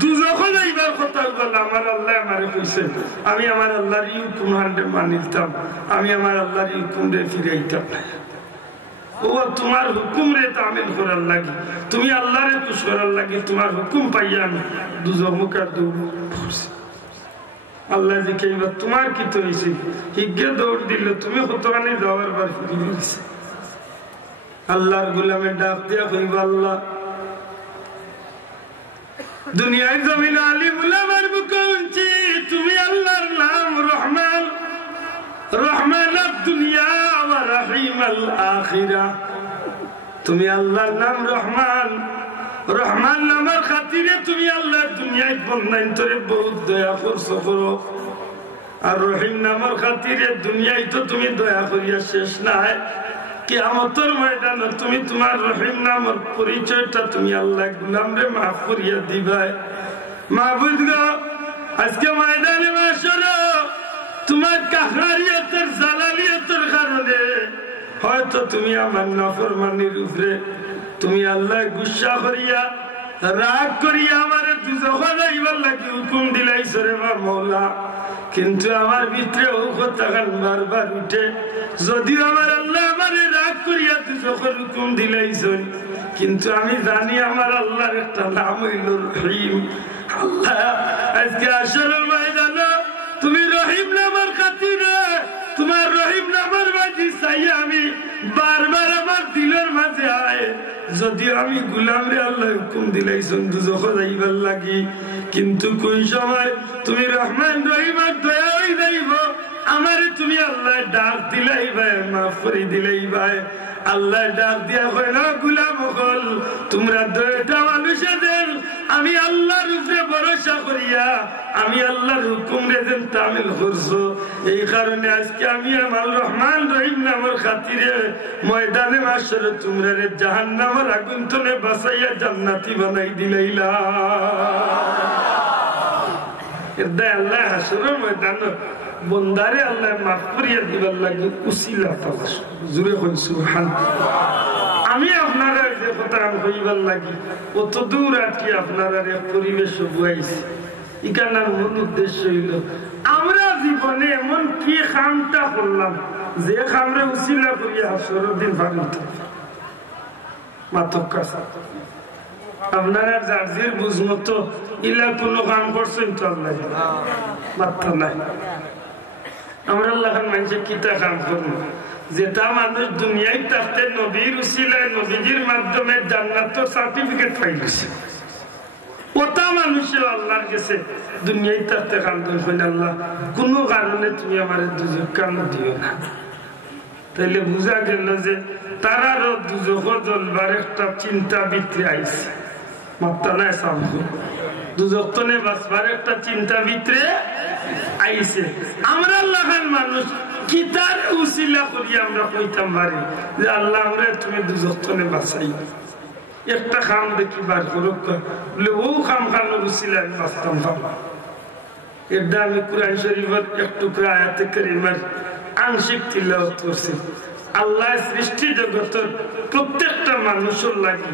দুজক যাইবার কথা বল আমার আল্লাহ আমারে কইছে আমি আমার আল্লাহর হুকুম হান্ডে মানিতাম আমি আমার আল্লাহর হুকুম রে ফিরাইতাম না ও তোমার হুকুম রে তামিল করার লাগে তুমি আল্লাহরে খুশ করার লাগে তোমার হুকুম পাইয়া আমি দুজক মুখার দৌড় পড়ছি আল্লাহ জিকাইবা তোমার কি তো হয়েছে হিগে দৌড় দিল তুমি কতখানি যাওয়ার বার ফিরে গেছে আল্লাহর গোলামের ডাক দিয়া কইবা আল্লাহ দুনিয়ার জমিন আলী গোলামের বুকে উনছি তুমি আল্লাহর নাম রহমান রহমান দুনিয়া ওয়া রহিম আল আখিরা তুমি আল্লাহর নাম রহমান রহমান নামের খাতিরে তুমি আল্লাহ দুনিয়ায় বন্ধাইন তোরে বহুত দয়া করছো করো, আর রহিম নামের খাতিরে দুনিয়ায় তো তুমি দয়া করিয়া শেষ নাই, কিয়ামতের ময়দানে তুমি তোমার রহিম নামের পরিচয়টা তুমি আল্লাহ গোলামরে মাফ করিয়া দিবাই। মাহবুদ গো, আজকে ময়দানে মাশাআল্লাহ তোমার কাহরারিয়তের জালালিয়তের কারণে হয়তো তুমি আমার নাফরমানির উপরে তুমি আল্লাহ গুসা করিয়া রাগ করিয়া আমার দুজখে যাইবার লাগি হুকুম দিলাইছো রে মাওলা, কিন্তু আমার ভিতরে ও কথা বারবার উঠে, যদিও আমার আল্লাহ আমারে রাগ করিয়া দুজখের হুকুম দিলাইছো, কিন্তু আমি জানি আমার আল্লাহর একটা নাম হইল রহিম। আল্লাহ আজকে আসলে ময়দানে তুমি রহিম নামের খাতিরে তোমার রহিম নামের মাঝে চাই আমি বারবার আমার দিলের মাঝে আয়, যদিও আমি গুলাম রে আল্লাহ হুকুম দিলাইছেন দুজখে যাইবার লাগি, কিন্তু কোন সময় তুমি রহমান রহিমের দয়া হয়ে যাইব আমারে তুমি আল্লাহ ডাক দিলাই ভাই মাফ করে দিলাই ভাই। আল্লাহ ডাক দিয়া হয় না গুলাম হল তোমরা দয়টা মানুষে দেন, আমি আল্লাহর উপরে ভরসা করিয়া আমি আল্লাহর হুকুম রেজেন তামিল করছো। এই কারণে আজকে আমি আমার রহমান রহিম নামের খাতিরে ময়দানে মাশারে তোমরা রে জাহান্নামের আগুন থেকে বাঁচাইয়া জান্নাতি বানাই দিলাইলা। এদাই আল্লাহ হাসরের ময়দানে বন্দারে আল্লাহ মাফ করিয়া দিবার লাগে উসিলা তালাশ। জুড়ে কই সুবহানাল্লাহ। আমি আপনারা যে কথা কইবার লাগি কত দূর আটকে আপনারা পরিবেশ বুঝাইছি, এখানে মূল উদ্দেশ্য হইল আমরা জীবনে এমন কি কামটা করলাম যে কামরে উসিলা করিয়া হাসরের দিন ভাবিতে মাতক কাছে আপনারা জার্জির বুঝমতো ইলা কোনো কাম করছেন তো আল্লাহ মাত্রা নাই। আমরা আল্লাহ মানুষের কিতা কাম করবো যেটা মানুষ দুনিয়ায় থাকতে নবীর উসিলায় নবীজির মাধ্যমে জান্নাতের সার্টিফিকেট পাইছে, ওটা মানুষের আল্লাহর কাছে দুনিয়ায় থাকতে কাম করেন আল্লাহ কোনো কারণে তুমি আমার দুজক কাম দিও না। তাইলে বোঝা গেল যে তারারও দুজক জ্বলবার একটা চিন্তা ভিতরে আইছে, মাত্রা নাই সামনে দুজক তনে বাঁচবার একটা চিন্তা ভিতরে আইছে। আমরা আল্লাহর মানুষ কিতার উসিলা করি আমরা কইতাম পারি যে আল্লাহ আমরা তুমি দুজক তনে বাঁচাই, একটা খাম দেখি বার করুক বলে ও খাম খানোর উসিলা আমি বাঁচতাম পারলাম। এটা আমি কুরআন শরীফের এক টুকরা আয়াতে কারিমার আংশিক তিলাওয়াত করছি। আল্লাহ সৃষ্টি জগতের প্রত্যেকটা মানুষের লাগি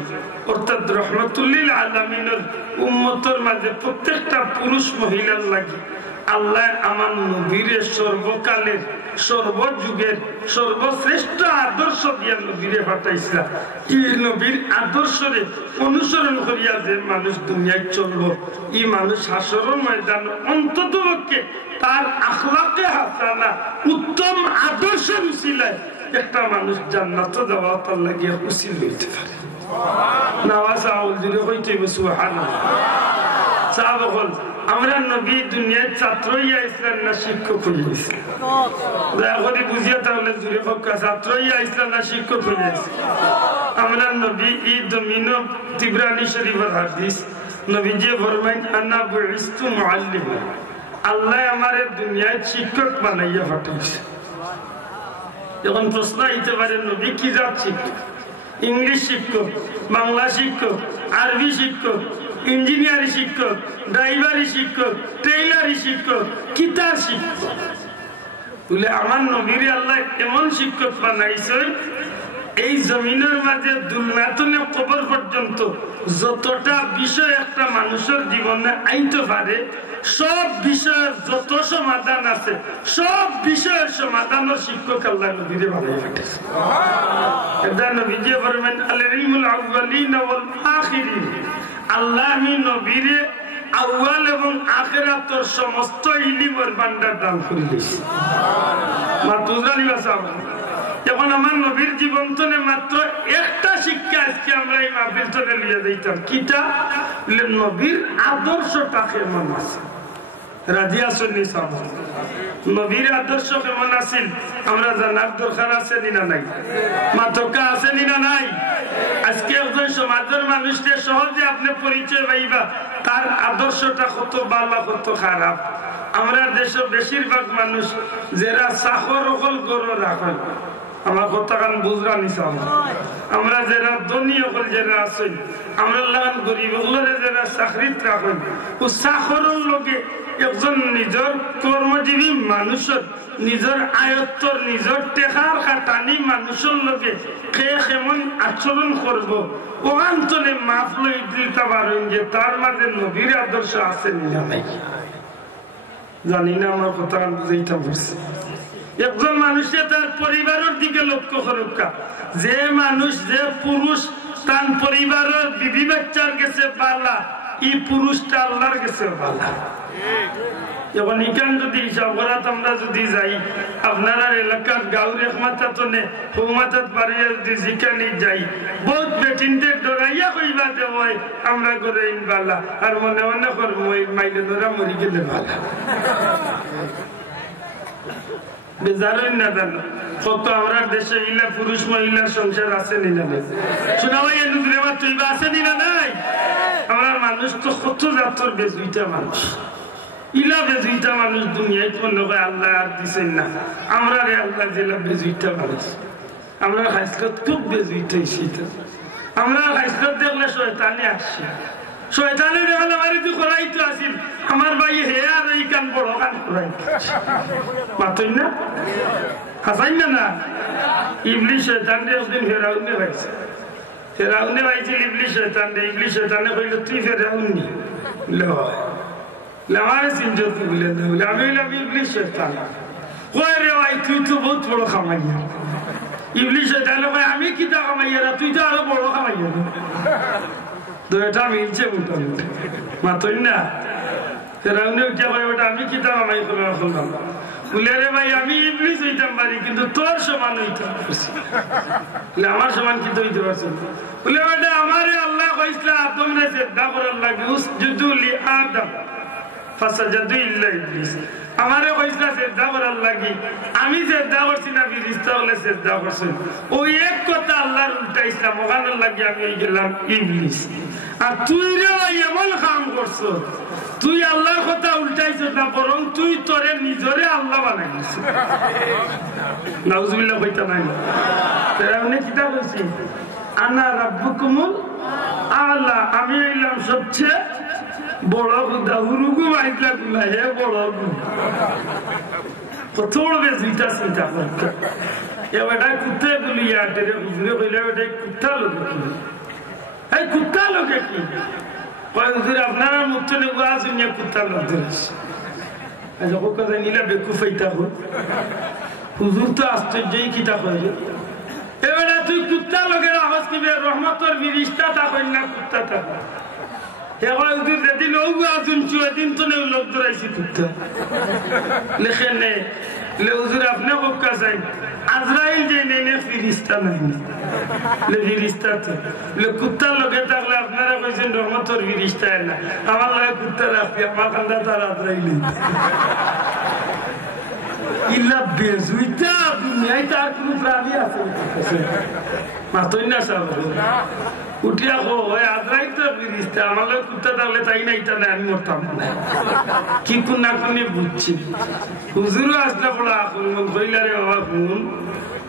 অর্থাৎ রহমতুল্লিল আলামিনের উম্মতের মাঝে প্রত্যেকটা পুরুষ মহিলার লাগি আল্লাহ আমার নবীরে সর্বকালের সর্বযুগের সর্বশ্রেষ্ঠ আদর্শ দিয়া নবীরে পাঠাইছিল। এই নবীর আদর্শরে অনুসরণ করিয়া যে মানুষ দুনিয়ায় চলবো, এই মানুষ হাসরের ময়দান অন্তত পক্ষে তার আখলাকে হাসানা উত্তম আদর্শের উসিলায় একটা মানুষ জান্নাতে যাওয়া তার লাগিয়া উসিল হইতে পারে। নামাজ আউল জুড়ে হইতে সুবহানাল্লাহ। সাহাবাগণ আমরা নবী দুনিয়ার ছাত্র ইয়া ইসলাম না শিক্ষক হইয়াছি, দয়া করে বুঝিয়া তাহলে জুড়ে পক্কা ছাত্র ইয়া ইসলাম না শিক্ষক হইয়াছি। আমরা নবী এই জমিন তিবরানি শরীফের হাদিস নবীজি ফরমাইন আনা বুইস্তু মুআল্লিমা, আল্লাহ আমারে দুনিয়ায় শিক্ষক বানাইয়া পাঠাইছে। এখন প্রশ্ন হইতে পারে নবী কি জাত শিক্ষক? ইংলিশ শিক্ষক, বাংলা শিক্ষক, আরবি শিক্ষক, ইঞ্জিনিয়ারিং শিক্ষক, ড্রাইভারি শিক্ষক, টেইলারি শিক্ষক, কিতার শিক্ষক বলে আমার নবীরে আল্লাহ এমন শিক্ষক বানাইছে এই জমিনের মাঝে দুনিয়াতনে কবর পর্যন্ত যতটা বিষয় একটা মানুষের জীবনে আইতে পারে সব বিষয়ের যত সমাধান আছে সব বিষয়ের সমাধানের শিক্ষক আল্লাহ নবীরে বানাই পাঠিয়েছে। এটা নবীজি বলেন আল ইলমুল আউয়ালিন ওয়াল আখিরিন, আল্লাহ আমি নবীরে আউয়াল এবং আখিরাতের সমস্ত ইলমের ভান্ডার দান করে দিয়েছি। মাত্র জানিবা সাহেব এখন আমার নবীর জীবন তনে মাত্র একটা শিক্ষা আজকে আমরা এই মাহফিল তনে নিয়ে যাইতাম, কিটা নবীর আদর্শটা কেমন আছে। রাজি আছেন নি সব? নবীর আদর্শ কেমন আছিল আমরা জানার দরকার আছে না নাই? মাতকা আছে না নাই? আজকে একজন সমাজের মানুষকে সহজে আপনি পরিচয় পাইবা তার আদর্শটা কত ভালো কত খারাপ। আমরা দেশের বেশিরভাগ মানুষ যারা চাকর অকল গরু রাখেন, আমার কথা কান বুঝরা নিছাম, আমরা যারা ধনী অকল যারা আছেন, আমরা লাগান গরিব ওগুলোরে যারা চাকরিত রাখেন, ও চাকরের লগে একজন নিজের কর্মজীবী মানুষের নিজের আয়ত্তর নিজের টেকার খাটানি মানুষের লগে কে কেমন আচরণ করব ওখান চলে মাফ লই দিতে পারেন যে তার মাঝে নবীর আদর্শ আছে না নাই? জানি না আমার কথা বুঝাইতে পারছি। একজন মানুষে তার পরিবারের দিকে লক্ষ্য করুকা, যে মানুষ যে পুরুষ তার পরিবারের বিবি বাচ্চার কাছে পালা, এই পুরুষটা আল্লাহর কাছে পালা। এখন ইকান যদি হিসাব করা আমরা যদি যাই আপনারা এলাকার গাঁর এক মাথা তো নে মাথাত পারিয়ে যদি জিকানি যাই বহুত বেটিনতে ডরাইয়া কইবা যে ওই আমরা করে ইনবালা আর মনে মনে করবো ওই মাইলে ধরা মরি গেলে ভালা বেজারেন না জানো কত আমরা দেশে ইলা পুরুষ মহিলার সংসার আছে নি না শোনা ভাই এনুদ্রে আমার তুইবা আছে নি না নাই? আমার মানুষ তো কত জাতর বেজুইটা মানুষ, ইলা বেজুইটা মানুষ দুনিয়ায় মনে হয় আল্লাহ আর দিচ্ছেন না। আমরা রে আল্লাহ জেলা বেজুইটা মানুষ, আমরা খাইসলত খুব বেজুইটা শীত, আমরা খাইসলত দেখলে শয়তানে আসছে, শয়তানে দেখলে আমার তুই করাই তো আসিল আমার ভাই হে আর এই কান বড় কান করাই মাতই না হাসাই না না। ইবলিশ শয়তানরে একদিন ফেরাউনে পাইছে, ফেরাউনে পাইছিল ইবলিশ শয়তানরে, ইবলিশ শয়তানে কইল তুই ফেরাউনি আমার চিন্তা বলে বলে আমি হইলাম ইবলিশ শয়তান। কয় রে ভাই তুই তো বহুত বড় খামাইয়া। ইবলিশ শয়তানে কয় আমি কিতা খামাইয়া, তুই তো আরো বড় খামাইয়া। দুইটা মিলছে মোটামুটি মাতই না। ফেরাউনে উঠে কয় ওটা আমি কিতা খামাই করলাম বলে রে ভাই আমি ইবলিশ হইতাম পারি কিন্তু তোর সমান হইতাম পারছি, আমার সমান কি হইতে পারছি বলে ওটা আমারে আল্লাহ কইছিল আদম রে সিজদা করার লাগে উসজুদু লি আদম ফাসাজাদু ইল্লা ইবলিস, আমারে কইছিল সিজদা করার লাগি, আমি সিজদা করছি না ফেরেশতা হলে সিজদা করছেন। ওই এক কথা আল্লাহর উল্টাইছিলাম ওখানের লাগি আমি হই গেলাম ইবলিস। আর তুই রে এমন কাম করছ, তুই আল্লাহর কথা উল্টাইছ না বরং তুই তোরে নিজরে আল্লাহ বানাই দিছ। নাউজুবিল্লাহ কইতা নাই ফেরাউনে কিতা কইছে আনা রাব্বুকুমুল আলা, আমি হইলাম সবচেয়ে বড় খুদা। হুরুগু মাইতলা গুলা হে বড় কত বড় বেজিটা চিন্তা করতে এবারটা কুত্তে বলিয়া টেরে হুজুরে কইলে এবারটা কুত্তা লোকে কি, এই কুত্তা লোকে কি কয় হুজুর আপনারা মুক্তি নেবো আসুনিয়া কুত্তা লোক ধরেছে। যখন কথা নিলা বেকুফাইতা হল হুজুর তো আশ্চর্যই কিতা করে এবারে তুই কুত্তা লোকের আওয়াজ দিবে রহমতর ফিরিস্তা থাকেন না কুত্তা থাকা যেদিন দিন তো লোক ধরাইছি কুত্তা লেখে নে হুজুর আপনি কক্কা চাই আজরাইল যে নেই ফিরিস্তা নাই ফিরিস্তা কুত্তার লোকে থাকলে আপনারা কইছেন রহমতর ফিরিস্তা না, আমার লাগে কুত্তা রাখবি আমার কান্দা তার আজরাইল ইল্লা বেজুইতা দুনিয়ায় তার কোন প্রাণী আছে মাতই না সব উঠিয়া হো আজরাইল তো ফিরিস্তা আমার লাগে কুত্তা থাকলে তাই না এটা না আমি মরতাম না কি কোন না কোন বুঝছি। হুজুরও আসলে পড়া এখন কইলা রে বাবা শুন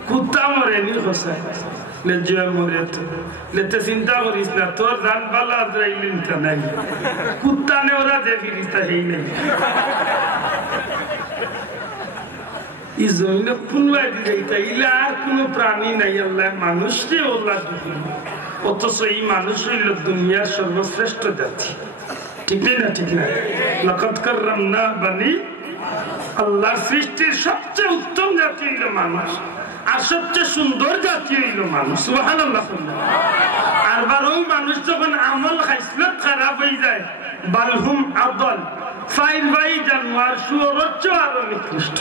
কুত্তা মরেনি খসায় জয় মরে তো লেতে চিন্তা করিস না তোর জান পালা আজরাইলিনটা নাই, কুত্তা নে ওরা যে ফিরিস্তা সেই নেই। এই জমিনে পুনরায় দিতে ইলা আর কোন প্রাণী নাই আল্লাহ মানুষকে ওল্লাহ অথচ এই মানুষ হইল দুনিয়ার সর্বশ্রেষ্ঠ জাতি। ঠিক না ঠিক না? লাকাদ কাররামনা বানি, আল্লাহর সৃষ্টির সবচেয়ে উত্তম জাতি হইল মানুষ আর সবচেয়ে সুন্দর জাতি হইল মানুষ। সুবহানাল্লাহ। আর ওই মানুষ যখন আমল খাইসলত খারাপ হয়ে যায় বালহুম আদল ফাইল ভাই জানোয়ার শুয়োরচ্চ আরো নিকৃষ্ট।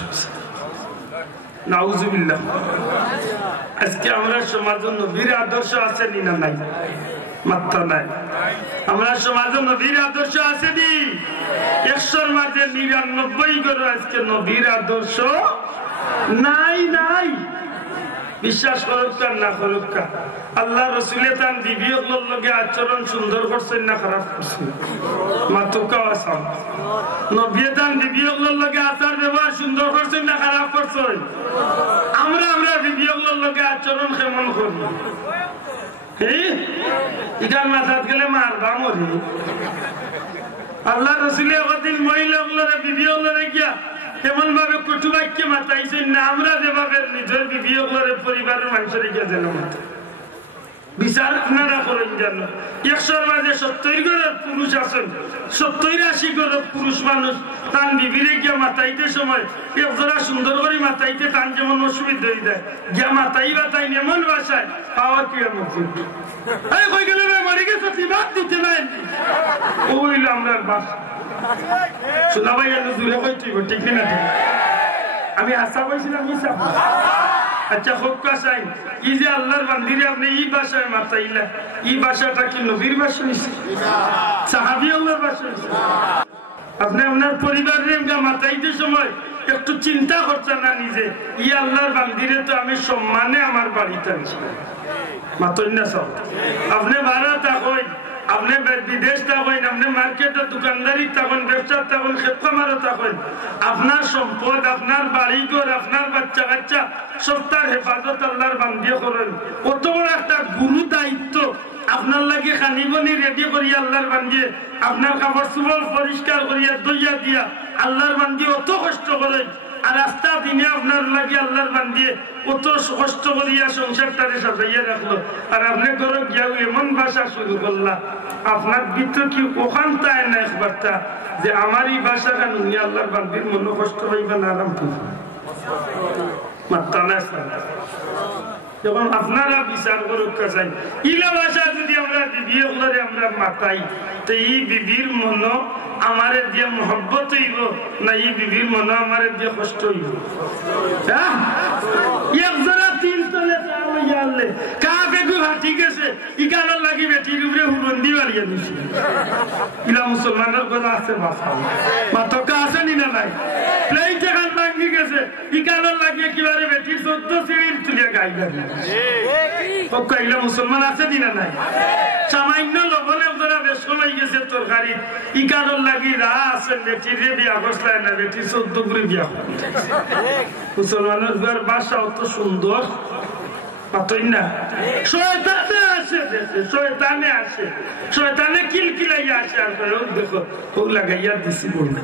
নাউজুবিল্লাহ। আজকে আমরা সমাজের নবীর আদর্শ আছে না নাই? মাত্রা নাই। আমরা সমাজে নবীর আদর্শ আছে নি, 100-র মাঝে 99 করে আজকে নবীর আদর্শ নাই। নাই বিশ্বাস করুক আর না করুক, আল্লাহ রসুলে তার বিবিগুলোর লগে আচরণ সুন্দর করছেন না খারাপ করছেন? মাতুকাও আসাম নবী তার বিবিগুলোর লগে আচার ব্যবহার সুন্দর করছেন না খারাপ করছেন? আমরা বিবিগুলোর লগে আচরণ কেমন করি? এখান মাথাত গেলে মারবা মরি। আল্লাহ রসুলে একদিন মহিলাগুলোরে বিবিগুলোরে গিয়া এমন ভাবে কটু বাক্যে মাতাইছেন না, আমরা যেভাবে নিজের বিবিগুলোরে পরিবারের মানুষের গিয়া যেন মাথা বিচার আপনারা করেন। যেন 100-র মাঝে 70 ঘরের পুরুষ আছেন, 70-80 ঘরের পুরুষ মানুষ তান বিবিরে গিয়া মাতাইতে সময় একজোড়া সুন্দর করে মাতাইতে তান যেমন অসুবিধা হয়ে যায়, গিয়া মাতাই এমন বাসায় পাওয়া কি আমরা বাসা শোনা ভাই দূরে কইব ঠিক না? আমি আশা পাইছিলাম আচ্ছা হোক চাই ই যে আল্লাহর বান্দিরে আপনি এই ভাষায় মাতাইলা, এই ভাষাটা কি নবীর ভাষা হয়েছে? সাহাবী আল্লাহর ভাষা হয়েছে? আপনি আপনার পরিবারের মাতাইতে সময় একটু চিন্তা করছেন না নিজে, ই আল্লাহর বান্দিরে তো আমি সম্মানে আমার বাড়িতে আনছি মাতই না সব। আপনি ভাড়া থাকেন, আপনি বিদেশ থাকেন, আপনি মার্কেটে দোকানদারি থাকেন, ব্যবসা থাকেন, খেতকামারও থাকেন, আপনার সম্পদ, আপনার বাড়িঘর, আপনার বাচ্চা কাচ্চা সবটার হেফাজত আল্লাহর বান্দিয়ে করেন। কত বড় একটা গুরু দায়িত্ব আপনার লাগে খানিবনি রেডি করিয়া আল্লাহর বান্দিয়ে আপনার কাপড় চোপড় পরিষ্কার করিয়া দইয়া দিয়া আল্লাহর বান্দিয়ে অত কষ্ট করেন। আর রাস্তা দিনে আপনার লাগে আল্লাহর বান্দিয়ে কত কষ্ট করিয়া সংসারটারে সাজাইয়া রাখলো, আর আপনি ঘরে গিয়া এমন ভাষা শুরু করলা, আপনার ভিতর কি ওখান তাই না একবারটা যে আমার এই ভাষা কেন আল্লাহর বান্দির মনে কষ্ট হইবে না? আরাম মাত্রা না যখন আপনারা বিচার করুক চাই, ইলা ভাষা যদি আমরা বিবি ওগুলোরে আমরা মাতাই, তো এই বিবির মন আমারে দিয়ে মহব্বত হইব না এই বিবির মন আমারে দিয়ে কষ্ট হইব? একজোড়া 3 তলে আনলে কাকে ঠিক আছে ইকানোর লাগি বেটির উপরে হুবন্দি বাড়িয়ে দিচ্ছে। ইলা মুসলমানের কথা আছে বাসা মাতকা আছে নি না নাই? প্লেন যেখান ভাঙ্গি গেছে ইকানোর লাগিয়ে কিভাবে বেটির 14 সিঁড়ির তুলিয়া গাই গাড়ি ইলা মুসলমান আছে নি না নাই? সামান্য লবণে ওরা বেশ সময় গেছে তরকারি ইকানোর লাগি রা আছে বেটির বিয়া বসলায় না, বেটির 14 করে বিয়া। মুসলমানের বাসা অত সুন্দর শয়তানে কিলকিলাইয়া আসে আর দেখো ও লাগাইয়া দিছি বলটা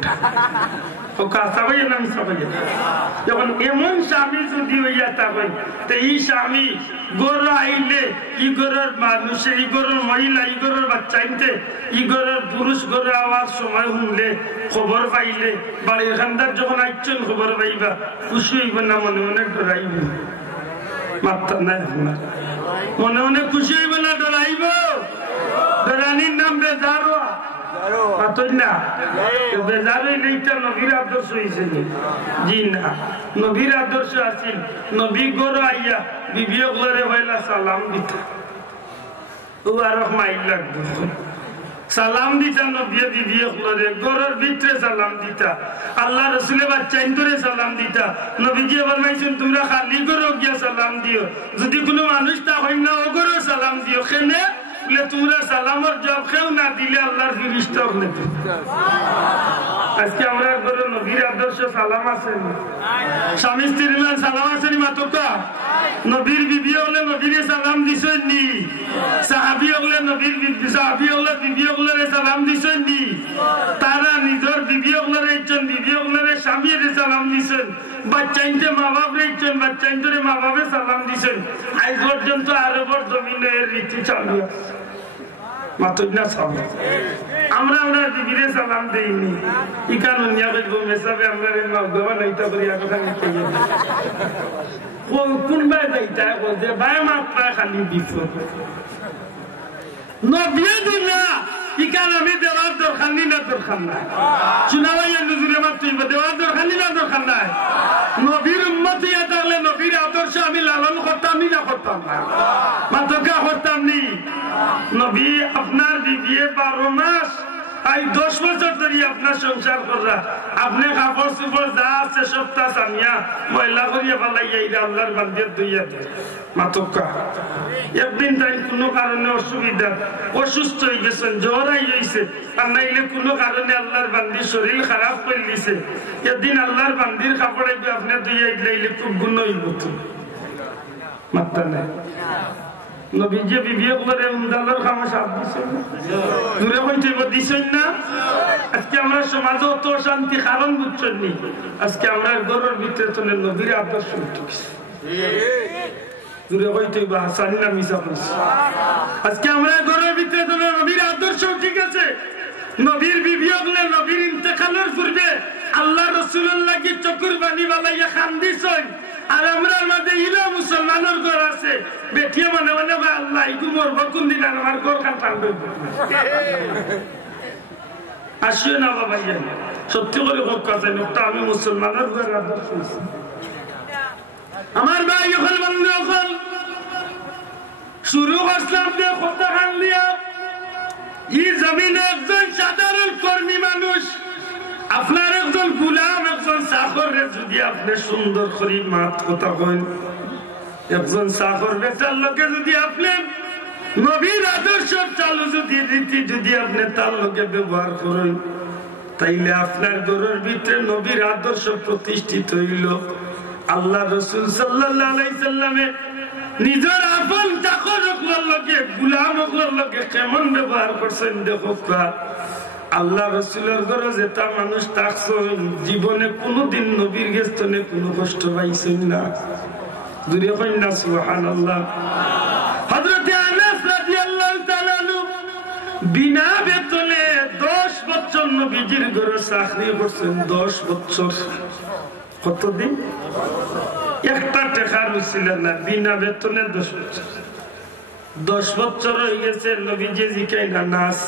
যখন এমন স্বামী যদি হইয়া থাকেন তো এই স্বামী গরু আইলে ই গরুর মানুষে ই গরুর মহিলা ই গরুর বাচ্চা আনতে ই গরুর পুরুষ গরু আওয়াজ সময় শুনলে খবর পাইলে বাড়ি এখানকার যখন আইছেন খবর পাইবা খুশি হইব না মনে মনে ডরাইব? মাত্রা নাই আপনার মনে মনে খুশি হইব না ডরাইব? ডরানির নাম বেজারোয়া না বেজারই নেইটা নবীর আদর্শ হয়েছে জি না। নবীর আদর্শ আছিল নবী গরু আইয়া বিবি ওগুলোরে হইলা সালাম দিতা, ও আর মাইল লাগতো সালাম দিতা নবী বিবি ওগুলোরে গরুর ভিতরে সালাম দিতা, আল্লাহ রসুলের বাচ্চা ইন্দরে সালাম দিতা। নবীজি ফরমাইছেন তোমরা খালি গরু গিয়া সালাম দিও, যদি কোনো মানুষ তা হয় না ও গরু সালাম দিও। কেনে তোমরা সালামের জবাব কেউ না দিলে আল্লাহর ফিরিস্তা হলে আজকে আমরা ঘরে নবীর আদর্শ সালাম আছে, স্বামী স্ত্রীর সালাম আছে নি? মাতকা নবীর বিবি হলে নবীরে সালাম দিছেন নি? সাহাবি হলে নবীর সাহাবি হলে বিবি হলে সালাম দিছেন নি? তারা নিজের বিবি হলে বিবি হলে স্বামীর সালাম দিছেন, বাচ্চা ইনতে মা বাপ রেছেন, বাচ্চা ইনতে মা বাপে সালাম দিছেন। আজ পর্যন্ত আরবের জমিনে রীতি চালু আছে। আমরা আমরা বিবিরে সালাম দেইনি ইকানো নিয়া কইব মেসাবে আমরা গবা নাইতা করিয়া কথা কইয়া কোন বাই যাইতা বলতে বাই মাত্রা খালি বিপদ নবী দিনা ইকানো আমি দেওয়ার দরকার নি না দরকার নাই শোনাবাই নজরে মাত্র দেওয়ার দরকার নি না দরকার নাই। নবীর উম্মত ইয়া থাকলে নবীর আদর্শ বর্ষ আমি লালন করতাম নি না করতাম না মাতকা করতাম নি নবী আপনার বিবিয়ে 12 মাস এই 10 বছর ধরে আপনার সংসার করা আপনি কাপড় চোপড় যা আছে সবটা সামিয়া ময়লা করিয়া ফেলাইয়া এই আল্লাহর বান্দির দুইয়া দেয় মাতকা একদিন তাই কোনো কারণে অসুবিধা অসুস্থ হয়ে গেছেন জ্বর হয়েছে আর নাইলে কোনো কারণে আল্লাহর বান্দির শরীর খারাপ করে দিছে একদিন আল্লাহর বান্দির কাপড়ে আপনি দুইয়া দিলে খুব গুণ হইব মাত্রা নেই নবীজি বিবিয়ে করে উমদালের খামোশ হাত দিছেন দূরে হইতে দিছেন না আজকে আমরা সমাজে অত শান্তি কারণ বুঝছেন নি আজকে আমরা ঘরের ভিতরে চলে নবীর আদর্শ উঠেছি দূরে হইতে হাসানি না মিশা করছি আজকে আমরা ঘরের ভিতরে চলে নবীর আদর্শ ঠিক আছে নবীর বিবিয়ে হলে নবীর ইন্তেকালের পূর্বে আল্লাহ রাসূলুল্লাহ কি চকুর বানি বালাইয়া খান দিছেন আর আমরা মাঝে ইলা মুসলমানের ঘর আছে বেঠিয়ে মনে মনে আল্লাহ ইগু মরব কোন দিন আমার ঘর খান টানবে আসিও না বাবা সত্যি করে হোক কথা একটা আমি মুসলমানের ঘর আদর্শ আমার ভাই হল বন্ধু হল শুরু করলাম দিয়ে কথা খান দিয়া এই জমিনে একজন সাধারণ কর্মী মানুষ আপনার একজন গুলাম একজন চাকরের যদি আপনি সুন্দর করে মাত কথা কইন একজন চাকর বেচার লোকে যদি আপনি নবীর আদর্শ চালু যদি রীতি যদি আপনি তার লোকে ব্যবহার করেন তাইলে আপনার ঘরের ভিতরে নবীর আদর্শ প্রতিষ্ঠিত হইল আল্লাহ রাসূল সাল্লাল্লাহু আলাইহি সাল্লামে নিজের আপন চাকরের লোকে গুলামের লোকে কেমন ব্যবহার করছেন দেখো আল্লাহ রাসূলের ঘরে যেটা মানুষ থাকছেন জীবনে কোনোদিন নবীর গেস্তনে কোনো কষ্ট পাইছেন না দূরে কইন না সুবহানাল্লাহ হযরত আনাস রাদিয়াল্লাহু তাআলা বিনা বেতনে 10 বছর নবীজির ঘরে চাকরি করছেন 10 বছর কতদিন একটা টাকা ছিল না বিনা বেতনে 10 বছর 10 বছর হয়ে গেছে নবীজি জিকাই না নাস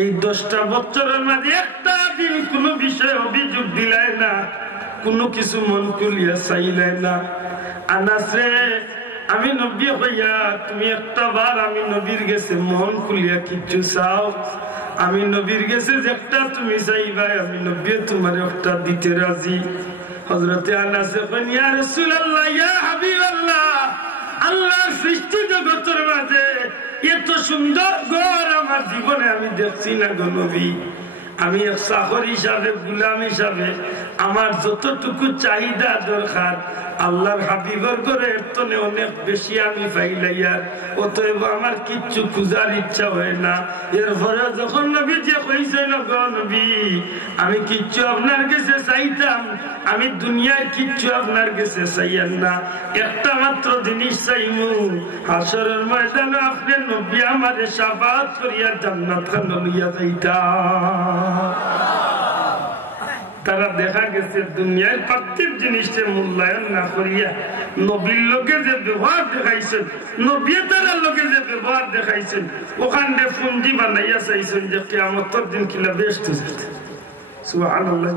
এই 10টা বছরের মাঝে একটা দিন কোনো বিষয় অভিযোগ দিলাই না কোনো কিছু মন খুলিয়া চাইলাই না আনাসে আমি নবী হইয়া তুমি একটা বার আমি নবীর গেছে মন খুলিয়া কিছু চাও আমি নবীর গেছে যেটা তুমি চাইবা আমি নবী তোমার একটা দিতে রাজি হযরতে আনাসে বলেন ইয়া রাসূলুল্লাহ ইয়া হাবিবাল্লাহ আল্লাহর সৃষ্টি জগতের মাঝে এত সুন্দর ঘর আমার জীবনে আমি দেখছি না গো নবী আমি এক চাকর হিসাবে গুলাম হিসাবে আমার যতটুকু চাহিদা দরকার আল্লাহর হাবিবের ঘরে এতনে অনেক বেশি আমি পাইলাইয়ার অতএব আমার কিচ্ছু খুঁজার ইচ্ছা হয় না এরপরে যখন নবী যে কইছেন গো নবী আমি কিচ্ছু আপনার কাছে চাইতাম আমি দুনিয়ার কিচ্ছু আপনার কাছে চাইয়েন না একটা মাত্র জিনিস চাইমু হাসরের ময়দানে আপনি নবী আমারে শাফাআত করিয়া জান্নাত খান লইয়া যাইতা তারা দেখা গেছে দুনিয়ার প্রত্যেক জিনিসটা মূল্যায়ন না করিয়া নবীর লোকে যে ব্যবহার দেখাইছেন নবী তারা লোকে যে ব্যবহার দেখাইছেন ওখানে পুঞ্জি বানাইয়া চাইছেন যে কিয়ামতের দিন কিলা বেস্ট সুবহানাল্লাহ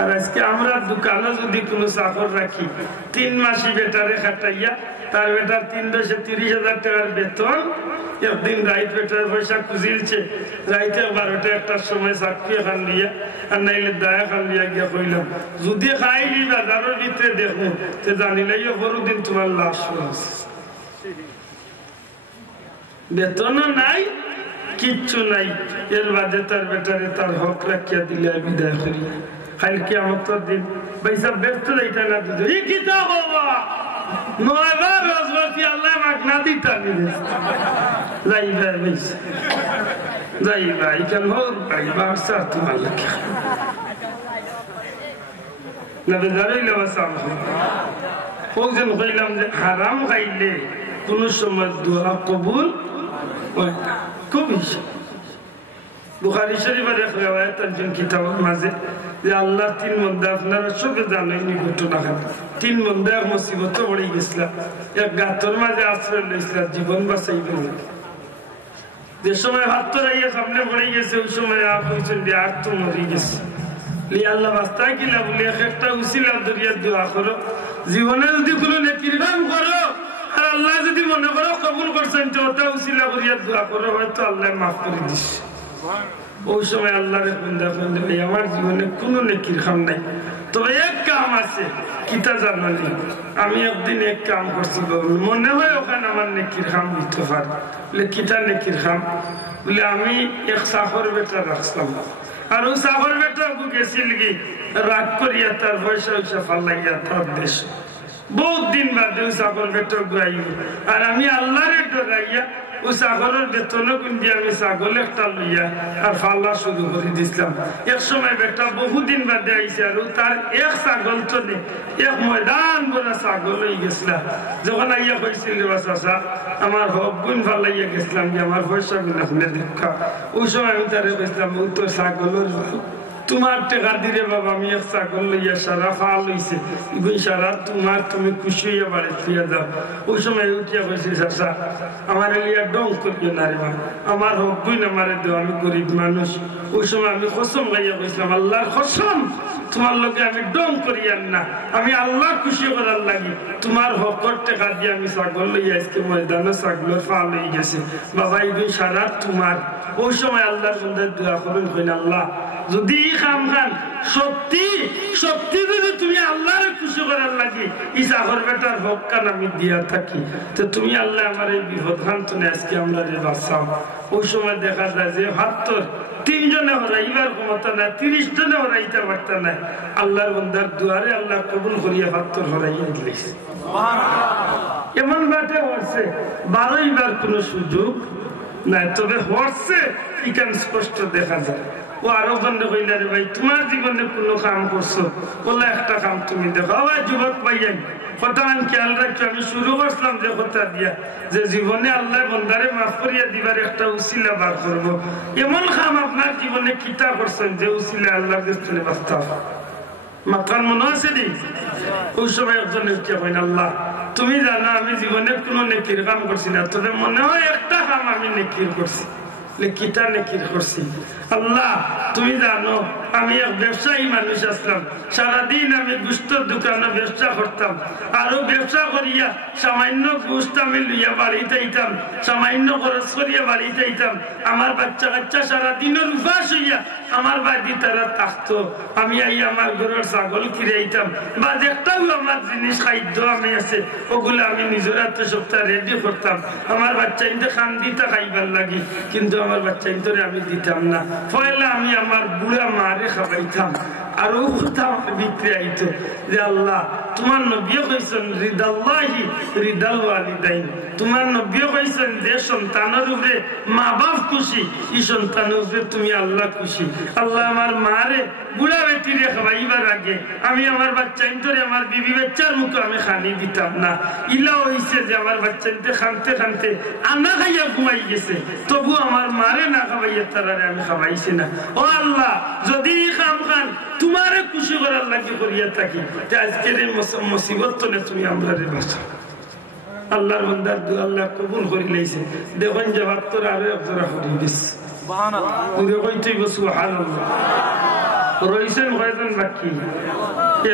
আর আজকে আমরা দোকানে যদি কোনো চাকর রাখি 3 মাসি বেটারে খাটাইয়া তার বেটার 330,000 টাকার বেতন একদিন রাইট বেটার পয়সা খুঁজিলছে রাইতে 12টা একটার সময় চাকরি খান দিয়া আর নাইলে দায়া খান দিয়া গিয়া কইলাম যদি খাইলি বাজারের ভিতরে দেখো তো জানিলাই বড়দিন তোমার লাশ বেতনও নাই কিচ্ছু নাই এর বাদে তার বেটারে তার হক রাখিয়া দিলে বিদায় করি খাইল কিয়ামতের দিন পয়সা ব্যস্ত যাইতা না দিত এই কিতা বাবা 9 বার রজবতি আল্লাহ মাক না দিতা নিলে যাই ভাই বেশ যাই ভাই কেন হোক ভাই বাসা তোমার লাগে না বেজারই লেবাসা ওজন কইলাম যে হারাম খাইলে কোন সময় দোয়া কবুল হয় না খুবই বুখারী শরীফের এক riwayat আছেন কিতাবের মাঝে যে আল্লাহ 3 মধ্যে আপনারা সবে জানেন এই ঘটনা 3 মধ্যে এক মুসিবতে পড়ে গেছিল এক গাতর মাঝে আশ্রয় লইছিল জীবন বাঁচাইবে যে সময় হাত রাইয়া সামনে পড়ে গেছে ওই সময় আর কইছেন যে আর তো মরে গেছে লি আল্লাহ বাস্তা কিলা বলে একটা উসিলা দরিয়া দোয়া করো জীবনে যদি কোনো নেকির কাম করো আর আল্লাহ যদি মনে করো কবুল করছেন তো ওটা উসিলা করিয়া দোয়া করো হয়তো আল্লাহ মাফ করে দিস ওই সময় আল্লাহর বান্দা বলে আমার জীবনে কোনো নেকির কাম নাই তবে এক কাম আছে কিতা জানি আমি একদিন এক কাম করছি মনে হয় ওখানে আমার নেকির কাম দিতে পারে বলে কিতা নেকির কাম বলে আমি এক সাফর বেটা রাখলাম আর ওই সাফর বেটা গেছিল কি রাগ করিয়া তার পয়সা ফালাইয়া তার দেশ বহুত দিন বাদে ওই সাফর বেটা গাই আর আমি আল্লাহরে ডরাইয়া ও ছাগলের বেতন গুন্দি আমি ছাগল একটা লইয়া আর ফাল্লা শুরু করে দিছিলাম এক সময় বেটা বহুদিন বাদে আইছে আর তার এক ছাগল তো নেই এক ময়দান বড় ছাগল হয়ে গেছিলাম যখন আইয়া কইছিল চাচা আমার হক গুণ ফালাইয়া গেছিলাম যে আমার পয়সা গুণ আপনি দেখা ওই সময় আমি তারে কইছিলাম ও তো ছাগলের তোমার টেকা দিলে বাবা আমি এক ছাগল লইয়া সারা ফাল হইছে এগুন সারা তোমার তুমি খুশি হইয়া বাড়ি ফিরিয়া দাও ওই সময় উঠিয়া কইছি চাচা আমার এলিয়া ডং করিও না রে বাবা আমার হক গুণ আমারে দেও আমি গরিব মানুষ ওই সময় আমি কসম গাইয়া কইছিলাম আল্লাহর কসম তোমার লোকে আমি ডং করিয়ান না আমি আল্লাহ খুশি করার লাগি তোমার হকর টেকা দিয়ে আমি ছাগল লইয়া আজকে ময়দানে ছাগলের ফাল হয়ে গেছে বাবা এগুন সারা তোমার ওই সময় আল্লাহর বন্দার দোয়া করেন কইন আল্লাহ যদি খাম খান সত্যি সত্যি যদি তুমি আল্লাহরে খুশি করার লাগি এই সাগর বেটার হক কান আমি দিয়া থাকি তো তুমি আল্লাহ আমার এই বিপদ খান্তনে আজকে আমরা রে বাঁচাও ওই সময় দেখা যায় যে ৩ জনে হরাইবার ক্ষমতা নাই ৩০ জনে হরাইতে পারতা নাই আল্লাহর বন্দার দুয়ারে আল্লাহ কবুল করিয়া ৭২ হরাইয়া দিলেছে এমন বাটে হচ্ছে ১২ বার কোন সুযোগ নাই তবে হচ্ছে এখানে স্পষ্ট দেখা যায় ও আরো বন্ধ কইলা রে ভাই তোমার জীবনে কোনো কাম করছো বলে একটা কাম তুমি দেখো ভাই যুবক ভাইয়ান কথা খেয়াল রাখছো আমি শুরু করছিলাম যে কথা দিয়া যে জীবনে আল্লাহ বন্দারে মাফ করিয়া দিবার একটা উসিলা বার করবো এমন কাম আপনার জীবনে কিতা করছেন যে উসিলা আল্লাহ কাছে বাস্তা মাথার মনে আছে নি ওই সময় একজন আল্লাহ তুমি জানো আমি জীবনে কোনো নেকির কাম করছি না তবে মনে হয় একটা কাম আমি নেকির করছি কিতা নেকির করছি আল্লাহ তুমি জানো আমি এক ব্যবসায়ী মানুষ আসলাম সারাদিন আমি গুস্তের দোকানে ব্যবসা করতাম আরো ব্যবসা করিয়া সামান্য গুস্ত আমি লইয়া বাড়িতে আইতাম সামান্য খরচ করিয়া বাড়িতে আইতাম আমার বাচ্চা কাচ্চা সারাদিনের উপাস হইয়া আমার বাড়ি তারা থাকতো আমি আই আমার ঘরের ছাগল কিনে আইতাম বা দেখতাম আমার জিনিস খাদ্য আমি আছে ওগুলো আমি নিজের হাতে সপ্তাহ রেডি করতাম আমার বাচ্চা ইন্দে খান দিতে খাইবার লাগি কিন্তু আমার বাচ্চা ইন্দরে আমি দিতাম না পয়লা আমি আমার বুড়া মারে খাবাইতাম আর ও কথা আমার ভিতরে আইতো যে আল্লাহ তোমার নবী কইছেন রিদাল্লাহি রিদাল ওয়ালিদাইন তোমার নবী কইছেন যে সন্তানের উপরে মা বাপ খুশি এই সন্তানের উপরে তুমি আল্লাহ খুশি আল্লাহ আমার মারে বুড়া বেটিরে খাবাইবার আগে আমি আমার বাচ্চা ইন্তরে আমার বিবি বাচ্চার মতো আমি খানি দিতাম না ইলা হইছে যে আমার বাচ্চা ইনতে খানতে খানতে আনা খাইয়া ঘুমাই গেছে তবু আমার মারে না খাবাইয়া তারারে আমি খাবাইছি না ও আল্লাহ যদি খাম খান তোমারে খুশি করার লাগি করিয়া থাকি আজকের এই মুসিবত তলে তুমি আমরা রে বাঁচাও আল্লাহর বান্দার দুআ আল্লাহ কবুল করে লইছে দেখুন জবাব তোর আরো একজোড়া করি দিস সুবহানাল্লাহ পুরো কইতেই সুবহানাল্লাহ রইছেন কয়জন বাকি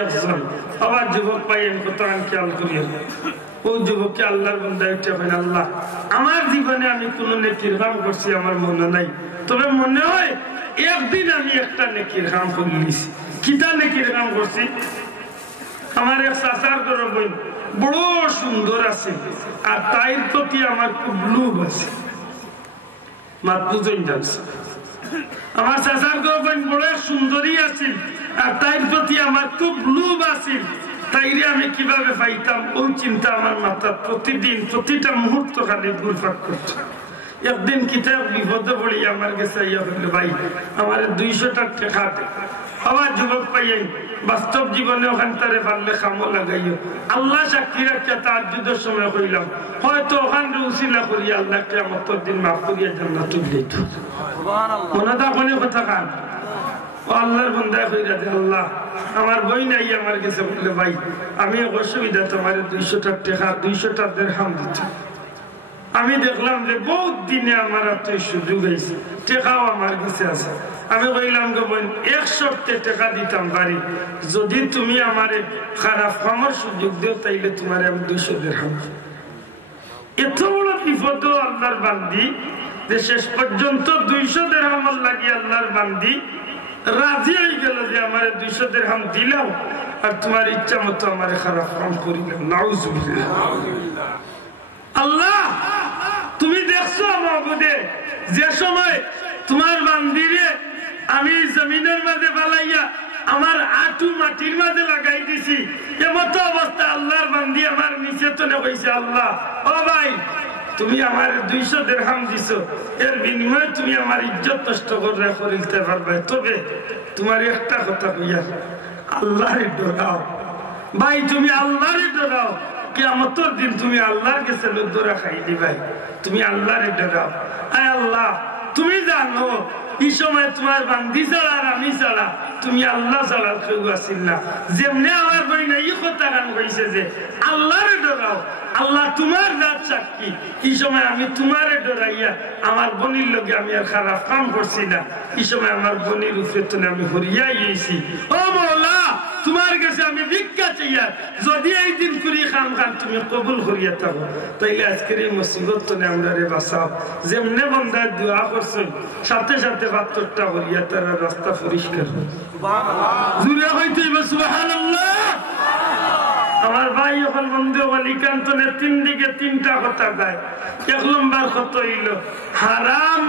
একজন আবার যুবক পাইয়েন কত খেয়াল করিয়া ও যুবককে আল্লাহর বান্দা উঠে কইন আল্লাহ আমার জীবনে আমি কোন নেকির কাম করছি আমার মনে নাই তবে মনে হয় একদিন আমি একটা নেকির কাম করিছি কিটা নেকির কাম করছি আমার এক চাচার ঘর বই বড় সুন্দর আছে আর তাইর প্রতি আমার খুব লোভ আছে মাত বুঝেন যাচ্ছে আমার চাচার ঘর বই বড় সুন্দরী আছে আর তাইর প্রতি আমার খুব লোভ আছে তাইরে আমি কিভাবে পাইতাম ওই চিন্তা আমার মাথা প্রতিদিন প্রতিটা মুহূর্ত খালি ঘুরপাক করছে একদিন কিতাব বিপদে পড়ি আমার কাছে ইয়া বললো ভাই আমার 200 টাকা দে আবার যুবক পাইয়াই বাস্তব জীবনে ওখান তারে পারলে খামো লাগাইও আল্লাহ সাক্ষী রাখিয়া তাহাজ্জুদের সময় কইলাম হয়তো ওখান উসিলা করি আল্লাহ কিয়ামতের দিন মাফ করিয়া জান্নাত দিত সুবহানাল্লাহ মনে থাকলে কথা কান ও আল্লাহর বান্দা কইরা দে আল্লাহ আমার বই নাই আমার কাছে বললে ভাই আমি অসুবিধা তোমার 200 টাকা 200 টাকা দিরহাম দিতে আমি দেখলাম যে বহুত দিনে আমার হাতে সুযোগ হয়েছে টেকাও আমার কাছে আছে আমি কইলাম গো বোন 100 টাকা দিতাম পারি যদি তুমি আমারে খারাপ কামের সুযোগ দিও তাইলে তোমারে আমি 200 দিরহাম। এত বড় বিপদ আল্লাহর বান্দি যে শেষ পর্যন্ত 200 দিরহাম লাগি আল্লাহর বান্দি রাজি হয়ে গেল যে আমারে 200 দিরহাম দিলাম আর তোমার ইচ্ছা মতো আমারে খারাপ কাম করিলাম। নাউজুবিল্লাহ। আল্লাহ তুমি দেখছো মাহবুদে যে সময় তোমার বান্দিরে আমি জমিনের মাঝে ফালাইয়া আমার আঁটু মাটির মাঝে লাগাই দিছি এমত অবস্থা আল্লাহর বান্দি আমার নিচে তো কইছে আল্লাহ ও ভাই তুমি আমার 200 দিরহাম দিছো এর বিনিময়ে তুমি আমার ইজ্জত নষ্ট করে করিতে পারবে তবে তোমার একটা কথা কইয়া আল্লাহরে ডরাও ভাই তুমি আল্লাহরে ডরাও কিয়ামতের দিন তুমি আল্লাহর কাছে লজ্জা খাই দিবাই তুমি আল্লাহরে ডরাও। আয় আল্লাহ তুমি জানো এই সময় তোমার বান্দি ছাড়া আর আমি ছাড়া তুমি আল্লাহ ছাড়া কেউ আসিল না যেমনি আমার বই না এই কথা গান কইছে যে আল্লাহরে ডরাও আল্লাহ তোমার রাত সাক্ষী এই সময় আমি তোমারে ডরাইয়া আমার বোনের লগে আমি আর খারাপ কাম করছি না এই সময় আমার বোনের উপরে তো আমি হরিয়াই গেছি ও মওলা তোমার কাছে আমি ভিক্ষা চাইয়া যদি এই দিন করি খান খান তুমি কবুল করিয়া থাকো তাইলে আজকের এই মুসিবত তো আমরা রে বাঁচাও যেমনে বন্দায় দোয়া করছো সাথে সাথে 72টা হরিয়া তার রাস্তা পরিষ্কার জুড়ে হইতে সুবহানাল্লাহ। আমার ভাই এখন বন্ধু অলিকান্তনে 3 দিকে 3টা কথা গায়। 1 নম্বর কথা হইল হারাম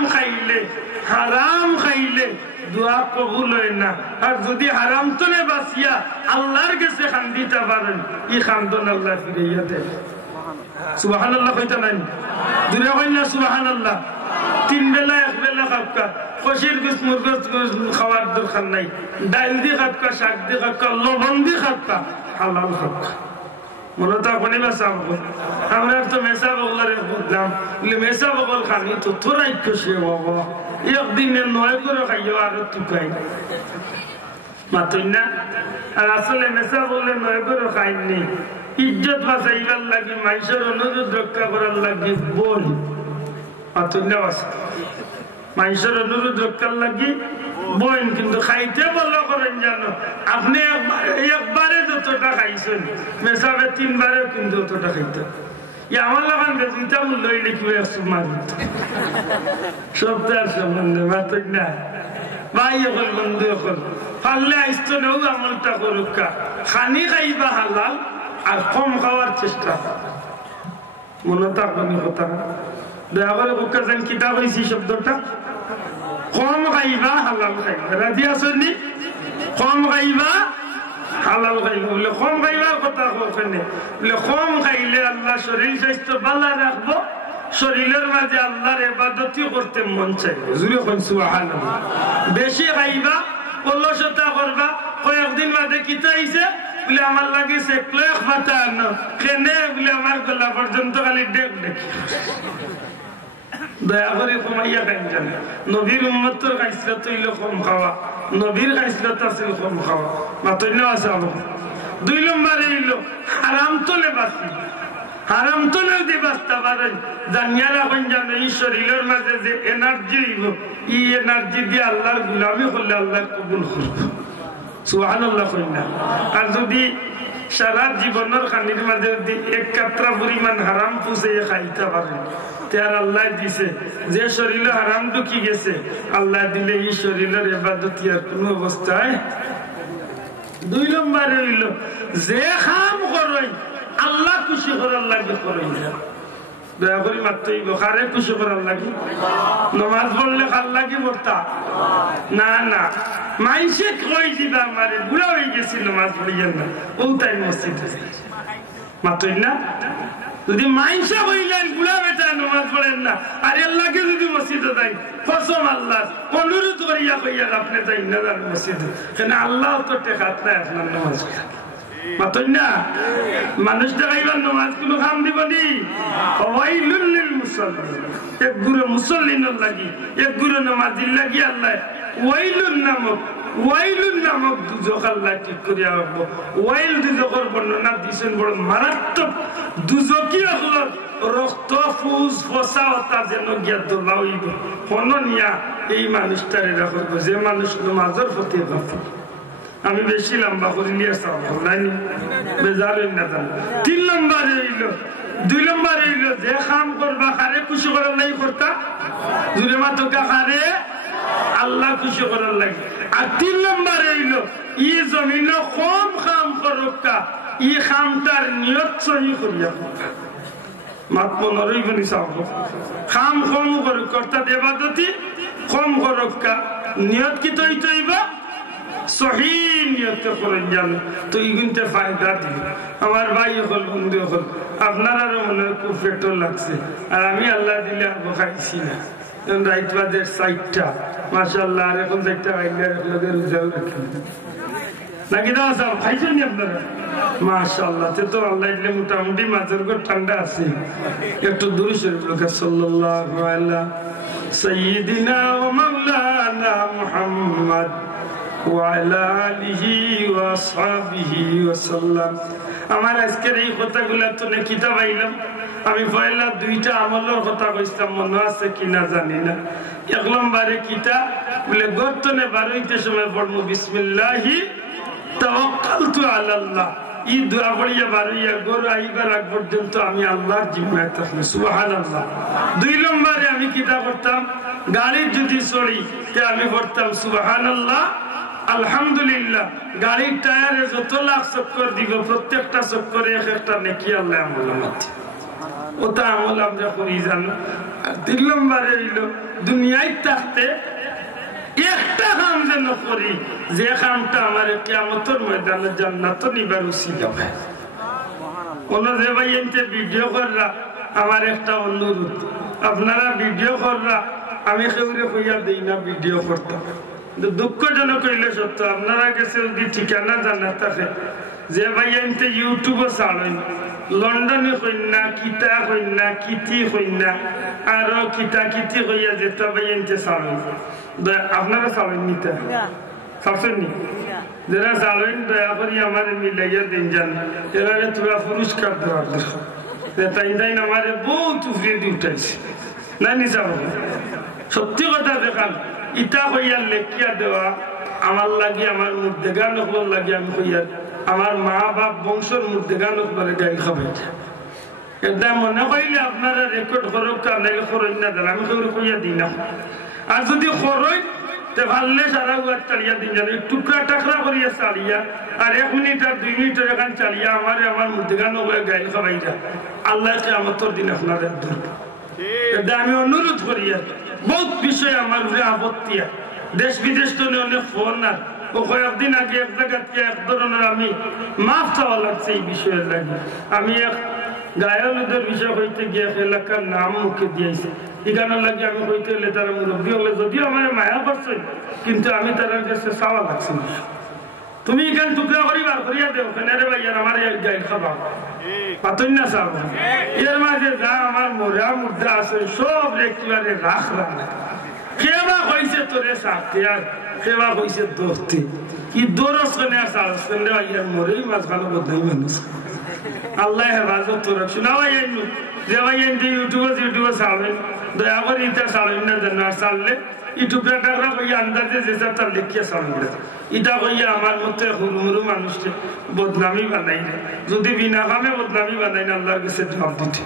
খাইলে দোয়া কবুল হয় না আর যদি হারাম তনে বাঁচিয়া আল্লাহর কাছে খান্দিতে পারেন এই খান্দন আল্লাহ ফিরাইয়া দেয়। সুবহানাল্লাহ কইতা নাই দূরে কই না সুবহানাল্লাহ। 3 বেলা 1 বেলা খাওয়া খসির গুছ মুরগস খাওয়ার দরকার নাই ডাল দিয়ে খাওয়া শাক দিয়ে খাওয়া লবণ দিয়ে খাওয়া হালাল খাওয়া মূলত আপনি মেসা বগল আমরা তো মেসা বগলারে বুঝলাম মেসা বগল খানি তো তোরাই খুশি বাবা একদিনে 9 করে খাইও আর তুকাই মাতুই না আর আসলে মেসা বগলে 9 করে খাইনি ইজ্জত বাঁচাইবার লাগি মানুষের অনুরোধ রক্ষা করার লাগি বল মাতুই না মানুষের অনুরোধ রক্ষার লাগি বোন কিন্তু খাইতে বলা করেন জানো আপনি একবারে যতটা খাইছেন মেসাবে 3 বারে কিন্তু অতটা খাইতেন আমার লাগান বেজিটা মূল্য লিখবে সপ্তাহের সম্বন্ধে মাত্র না ভাই এখন বন্ধু এখন পারলে আইসতো নেও আমলটা করুক খানি খাইবা হালাল আর কম খাওয়ার চেষ্টা মনে থাকবেন কথা দয়া করে বুকা যেন কিতাব হয়েছি শব্দটা কম খাইবা হালাল খাইবা রাজি আসেননি কম খাইবা হালাল খাইবা বলে কম খাইবার কথা কোনে বলে কম খাইলে আল্লাহ শরীর স্বাস্থ্য ভালো রাখবো শরীরের মাঝে আল্লাহর ইবাদতই করতে মন চাইবে জুরে কোন সুবহানাল্লাহ। বেশি খাইবা অলসতা করবা কয়েকদিন বাদে কিতা হইছে বলে আমার লাগিছে ক্লেখ পাতা না কেনে বলে আমার গলা পর্যন্ত খালি ডেক ডেক দয়া করে কমাইয়া খাইন জানে নবীর উম্মতের খাইসলত হইল কম খাওয়া নবীর খাইসলত আছিল কম খাওয়া মাতই না আছে। 2 নম্বরে হইল হারাম তোলে বাঁচি হারাম তোলে যদি বাঁচতে পারেন জানিয়া রাখেন জানো এই শরীরের মাঝে যে এনার্জি হইব এই এনার্জি দিয়ে আল্লাহর গুলামি করলে আল্লাহ কবুল করব সুবহানাল্লাহ কইনা। আর যদি সারা জীবনের খানির মাঝে যদি 1 কাতরা পরিমাণ হারাম পুষে খাইতে পারেন তার আল্লাহ দিছে যে শরীরে হারাম ঢুকি গেছে আল্লাহ দিলে এই শরীরের ইবাদত আর কোন অবস্থায়। 2 নম্বরে হইল যে কাম করই আল্লাহ খুশি করার লাগে করই দয়া করে মাত্রই বখারে খুশি করার লাগে নামাজ পড়লে কার লাগে বর্তা না না মাইসে কই দিবা আমারে বুড়া হয়ে গেছি নামাজ পড়িয়েন না ও তাই মসজিদে মাত্রই না যদি মাইসা হইলেন বুড়া বেটা নামাজ পড়েন না আর আল্লাহকে যদি মসজিদে যাই কসম আল্লাহ অনুরোধ করিয়া কইয়া আপনি যাই না যান মসজিদে কেন আল্লাহ তো টেকাত নাই আপনার নামাজ মাত্রই না মানুষ দেখাইবার নামাজ কোনো কাম দিবনি ওয়াইলুল লিল মুসাল্লিন এক গুরু মুসল্লিনের লাগি এক গুরু নামাজির লাগি আল্লাহ ওয়াইলুন নামক ওয়াইলুন নামক দুজক আল্লাহ ঠিক করিয়া রাখবো। ওয়াইল দুজকের বর্ণনা দিয়েছেন বড় মারাত্মক। দুজকি হলো রক্ত ফুস ফসা হতা যেন গিয়া দোলা হইব হন নিয়া এই মানুষটারে রাখবো যে মানুষ নমাজের প্রতি গাফিল। আমি বেশি লম্বা করে নিয়ে চাইনি বেজার না জানো। 3 নম্বরে হইল 2 নম্বরে হইল যে কাম করবা কারে খুশি করার লাগি করতা জুড়ে মাত্র কারে আল্লাহ খুশি করার লাগে। আর 3 নম্বরে হইল ই জমিন কম কাম করকা ই কামটার নিয়ত সহি করিয়া মাত্র নরই বনি চাও কাম কম করুক কর্তা দেবাদতি কম করকা নিয়ত কি তৈ তৈবা সহি নিয়ত করেন জানো তো ইগুনতে ফায়দা দিবে। আমার ভাই হল বন্ধু হল আপনারারও মনে খুব পেট্রোল লাগছে আর আমি আল্লাহ দিলে আবু খাইছি না রাইত বাজের 4টা মাশাআল্লাহ আর এখন 4টা বাইরে লোকের রোজাও রাখেন নাকি দাও সব খাইছেন নি আপনারা মাশাআল্লাহ। তো আল্লাহ দিলে মোটামুটি মাঝের ঘর ঠান্ডা আছে একটু দূরে শরীফ লোক সাল্লাল্লাহু আলা সাইয়্যিদিনা ওয়া মাওলানা মুহাম্মদ ওয়ালা আলিহি ওয়া আসহাবিহি ওয়াসাল্লাম। আমার আজকের এই কথাগুলা তো কিতাব আইলাম আমি পয়লা 2টা আমলের কথা কইছিলাম মনে আছে কিনা জানি না। 1 নম্বরে কিতাব বলে গর্তনে বারইতে সময় পড়মু বিসমিল্লাহি তাওয়াক্কালতু আলাল্লাহ ই দোয়া পড়িয়া বারইয়া গরু আইবার আগ পর্যন্ত আমি আল্লাহর জিম্মায় থাকবো সুবহানাল্লাহ। 2 নম্বরে আমি কিতাব পড়তাম গাড়ি যদি চড়ি তে আমি পড়তাম সুবহানাল্লাহ আলহামদুলিল্লাহ। গাড়ির টায়ারে যত লাখ চক্কর দিব প্রত্যেকটা চক্করে একটা নেকি আল্লাহ আমল আমাদের ওটা আমল আমরা করি জানো। আর 3 নম্বরে হইল দুনিয়ায় থাকতে একটা কাম যেন করি যে কামটা আমার কিয়ামতের ময়দানে জান্নাত নিবার উসিলা হয়। কোন যে ভাই এনতে ভিডিও কররা আমার একটা অনুরোধ আপনারা ভিডিও কররা আমি কেউরে কইয়া দেই না ভিডিও করতাম দুঃখজনক হইলে সত্য আপনারা কাছে যদি ঠিকানা জানা থাকে যে ভাই এনতে ইউটিউবে ছাড়েন লন্ডনে কইনা কিতা কইনা কিতি কইনা আরো কিতা কিতি কইয়া যেতে ভাই এনতে ছাড়েন আপনারা ছাড়েন নিতে ছাড়ছেননি যারা ছাড়েন দয়া করি আমার মিলাইয়া দিন যান এরা তোরা পুরস্কার দেওয়ার তাই তাই আমার বহুত উপরে দিয়ে উঠাইছে না নিচা সত্যি কথা দেখান ইটা কইয়ার লেখিয়া দেওয়া আমার লাগে আমার মধ্যে গান লাগে আমি কইয়ার আমার মা বাপ বংশের মধ্যে গান করে গাই খাবে এটা মনে কইলে আপনারা রেকর্ড করুক নাইলে খরচ না দেন আমি কইয়া দিই না। আর যদি খরচ তে ভাললে সারা গুয়ার চালিয়া দিন জানো টুকরা টাকরা করিয়া চালিয়া আর 1 মিনিট আর 2 মিনিটের এখান চালিয়া আমার মধ্যে গান গাই খাবাই যা আল্লাহ কিয়ামতের দিন আপনাদের ধরবে। এটা আমি অনুরোধ করি বহুত বিষয় আমার আপত্তি দেশ বিদেশ তো অনেক ফোন না ও কয়েকদিন আগে এক জায়গা এক ধরনের আমি মাফ চাওয়া লাগছে এই বিষয়ের লাগে। আমি এক গায়কদের বিষয় হইতে গিয়ে এলাকার নাম মুখে দিয়েছি এখানে লাগে আমি হইতে হলে তারা মুরব্বী হলে যদিও আমার মায়া করছে কিন্তু আমি তার কাছে চাওয়া লাগছে না তুমি এখানে টুকরা করি বার করিয়া দেও ওখানে রে ভাই আমার গাই খাবা পাতই না চাও এর মাঝে যা আমার মোরা মুদ্রা আছে সব একেবারে রাখ রাখা কেবা কইছে তোরে সাথে আর কেবা কইছে দোস্তি কি দোরস কোনে আসাল সন্ধ্যা ইয়ার মোরেই মাঝখানে বদলাই মানুষ আল্লাহ হেফাজত তো রাখছো না ভাই যে ভাই ইউটিউবে চালবেন দয়া করে ইটা চালবেন না জানো আর চাললে ইউটিউবে টাকা কইয়া আন্দাজে যে তার দেখিয়া চালবে ইটা কইয়া আমার মতো হুরুমুরু মানুষকে বদনামি বানাই না যদি বিনা কামে বদনামি বানাই না আল্লাহর কাছে জবাব দিতে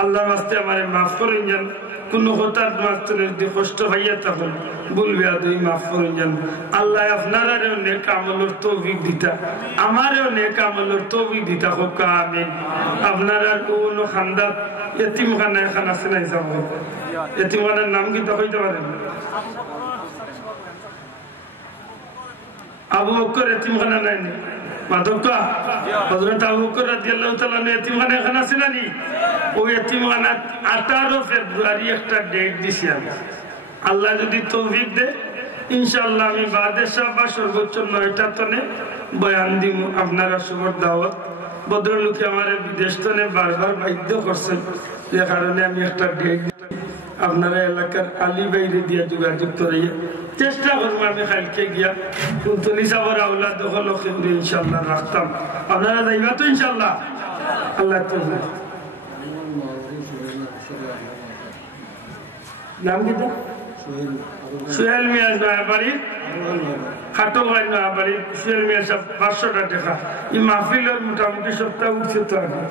আল্লাহর রাস্তে আমারে মাফ করেন যান কোন কথার মাত্রে যদি কষ্ট হইয়া তখন বলবে আদৌ মাফ করেন যান আল্লাহ আপনারাও নেক আমলের তৌফিক দিতা আমারও নেক আমলের তৌফিক দিতা হোক আমিন। আপনারা কোন খান্দাত এতিমখানা এখন আছে নাই যাব এতিমখানার নাম কি তো হইতে পারেন আবু বকর এতিমখানা নাই মাধবকা হযরত আবু বকর রাদিয়াল্লাহু তাআলা এতিমখানা এখন আছে না নি ওই এতিমখানা 18 ফেব্রুয়ারি একটা ডেট দিছি আমি আল্লাহ যদি তৌফিক দে ইনশাআল্লাহ আমি বাদেশা বা সর্বোচ্চ 9টা তনে বয়ান দিব আপনারা সবার দাওয়াত ভদ্রলোকে আমার বিদেশ তনে বারবার বাধ্য করছেন যে কারণে আমি একটা ডেট আপনারা এলাকার আলী বাইরে দিয়ে যোগাযোগ করিয়ে চেষ্টা করবো আমি কালকে গিয়া কিন্তু নিসাবর আওলাদ দখল খেবরে ইনশাল্লাহ রাখতাম আপনারা যাইবা তো ইনশাল্লাহ আল্লাহ তো নাম কি তো সোহেল মিয়া নয়াবাড়ি খাটো ভাই নয়াবাড়ি সোহেল মিয়া সব 500 টাকা এই মাহফিলের মোটামুটি সপ্তাহ উঠছে তো আগে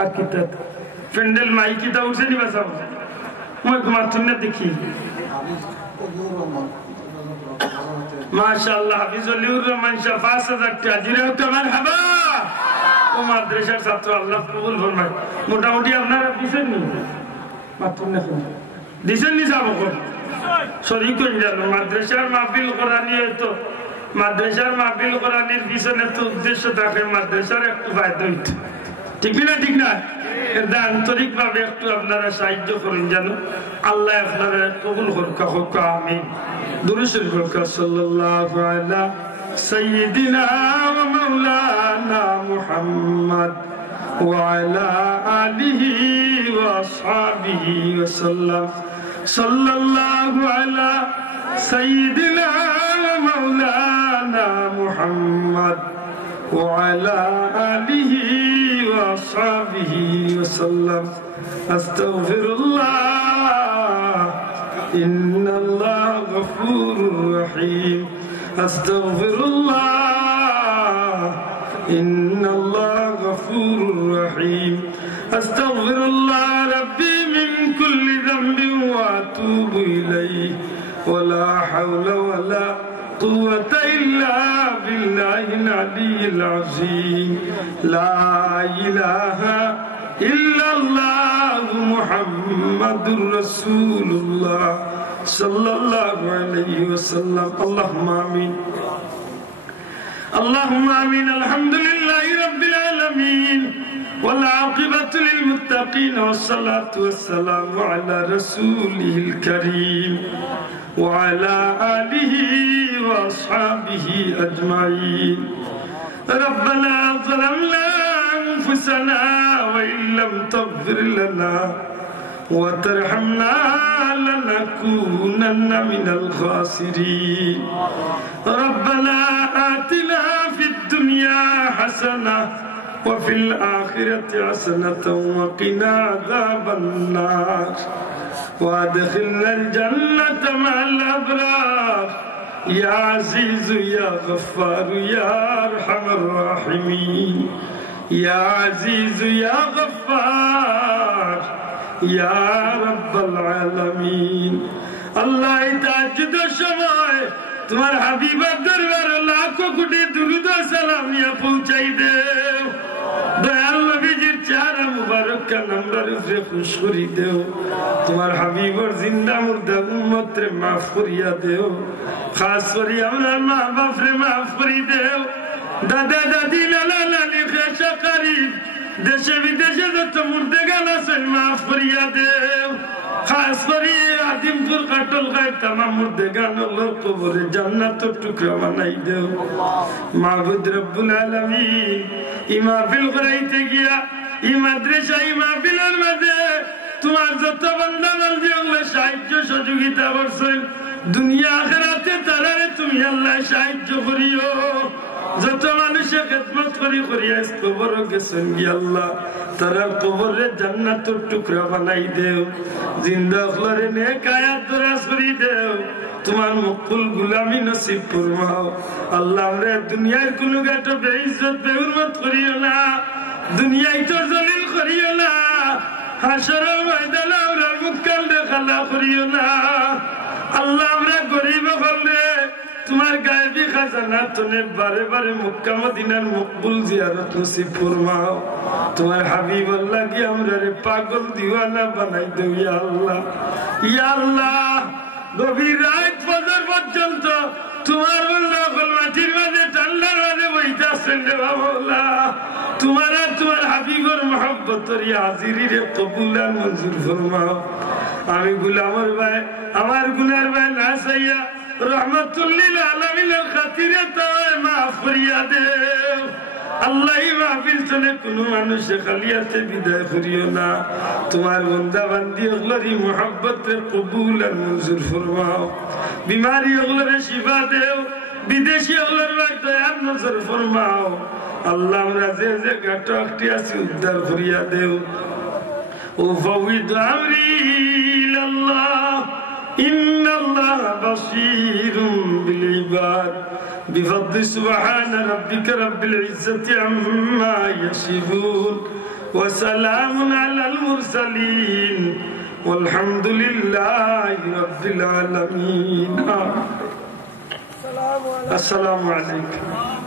আর কিতা প্যান্ডেল মাই কিতা উঠছে নি বাসা মই তোমার তুমি দেখি মাশাআল্লাহ হাফিজুল রহমান সাহেব 5000 টাকা জিরা তোমার হাবা ও মাদ্রাসার ছাত্র আল্লাহ কবুল ফরমায় মোটামুটি আপনারা দিছেন নি মাত্র না দিছেন নি যাব কোন শরীক হয়ে গেল মাদ্রাসার মাহফিল কোরআনী তো মাদ্রাসার মাহফিল কোরআনীর পিছনে তো উদ্দেশ্য থাকে মাদ্রাসার একটু ফায়দা হইতে ঠিক না ঠিক না এটা আন্তরিক ভাবে একটু আপনারা সাহায্য করেন জানো আল্লাহ আপনারা কবুল করুক হোক আমিন দুরূদ শরীফ পড়ুন সাল্লাল্লাহু আলা সাইয়্যিদিনা ওয়া মাওলানা মুহাম্মদ ওয়া আলা আলিহি ওয়া আসহাবিহি ওয়া সাল্লাম সাল্লাল্লাহু আলা সাইয়্যিদিনা ওয়া মাওলানা মুহাম্মদ وعلى آله وأصحابه وسلم أستغفر الله إن الله غفور رحيم أستغفر الله إن الله غفور رحيم أستغفر الله ربي من كل ذنب وأتوب إليه ولا حول ولا قوة إلا بالله العلي العظيم لا إله إلا الله محمد رسول الله صلى الله عليه وسلم اللهم آمين اللهم آمين الحمد لله رب العالمين والعاقبة للمتقين والصلاة والسلام على رسوله الكريم وعلى آله وأصحابه أجمعين ربنا ظلمنا أنفسنا وإن لم تغفر لنا وترحمنا لنكونن من الخاسرين ربنا آتنا في الدنيا حسنة وفي الآخرة حسنة وقنا عذاب النار وادخلنا الجنة مع الأبرار يا عزيز يا غفار يا أرحم الراحمين يا عزيز يا غفار يا رب العالمين الله تهجد الشمائے تمہار حبیبہ دربار لاکھوں کوٹی درود و سلامیہ پہنچائی دے দয়াল নবীজির চেহারা মুবারক কা নাম্বার উপরে খুশ করি দেও তোমার হাবিবর জিন্দা মুর্দা উম্মত রে মাফ করিয়া দেও খাস করি আমার মা বাপ রে মাফ করি দেও দাদা দাদি লালা লালি খাসা করিব দেশে বিদেশে যত মুর্দেগান আছেন মাফ করিয়া দেও খাস করি আদিমপুর কাটল গায়ে তামাম মুর্দেগান আল্লাহর কবরে জান্নাতের টুকরা বানাই দেও মাবুদ রব্বুল আলামিন ইমাফিল করাইতে গিয়া ই মাদ্রাসা ইমাফিলের মাঝে তোমার যত বান্দা বান্দি আল্লাহ সাহায্য সহযোগিতা করছেন দুনিয়া আখিরাতে তারারে তুমি আল্লাহ সাহায্য করিও যত মানুষে খেদমত করি করিয়া কবর গেছেন গিয়া আল্লাহ তারা কবরে জান্নাতের টুকরা বানাই দেও জিন্দা হলরে নেক আয়াত দরাজ করি দেও তোমার মকবুল গুলামি নসিব ফরমাও আল্লাহ আমরা দুনিয়ার কোন গাটো বেইজ্জত বেহুরমত করিও না দুনিয়ায় তো জলিল করিও না হাসরের ময়দানে আমরা মুক্কাল দেখালা করিও না আল্লাহ আমরা গরিব হলে তোমার গায়েবী খাজানা তুমি বারে বারে মক্কা মদিনার মকবুল জিয়ারত নসিব ফরমাও তোমার হাবিবাল্লাহ কি আমরা রে পাগল দিওয়ানা বানাই দেও ইয়া আল্লাহ ইয়া আল্লাহ গভীর রাত ফজর পর্যন্ত তোমার বন্ধা মাটির মাঝে ঠান্ডার মাঝে বইতে আসছেন রে বাবা তোমার আর তোমার হাবিবর মহব্বতের হাজিরি রে কবুল আর মঞ্জুর ফরমাও আমি গুলামর ভাই আমার গুনার ভাই না চাইয়া রহমতুল্লিল আলামিনের খাতিরে তাই মাফ করিয়া দেও আল্লাহ মাহফিল চলে কোনো মানুষে খালি হাতে বিদায় করিও না তোমার বন্দা বান্দি ওগুলোরই মোহাব্বতে কবুল আর মঞ্জুর ফরমাও বিমারি ওগুলোরে শিফা দেও বিদেশি ওগুলোর দয়ার নজর ফরমাও আল্লাহ আমরা যে যে গাটকটি আছি উদ্ধার করিয়া দেও উফাউযু আমরি ইলাল্লাহ ইন্নাল্লাহ বাসীরুম বিল ইবাদ بفضل سبحان ربك رب العزة عما يصفون وسلام على المرسلين والحمد لله رب العالمين السلام عليكم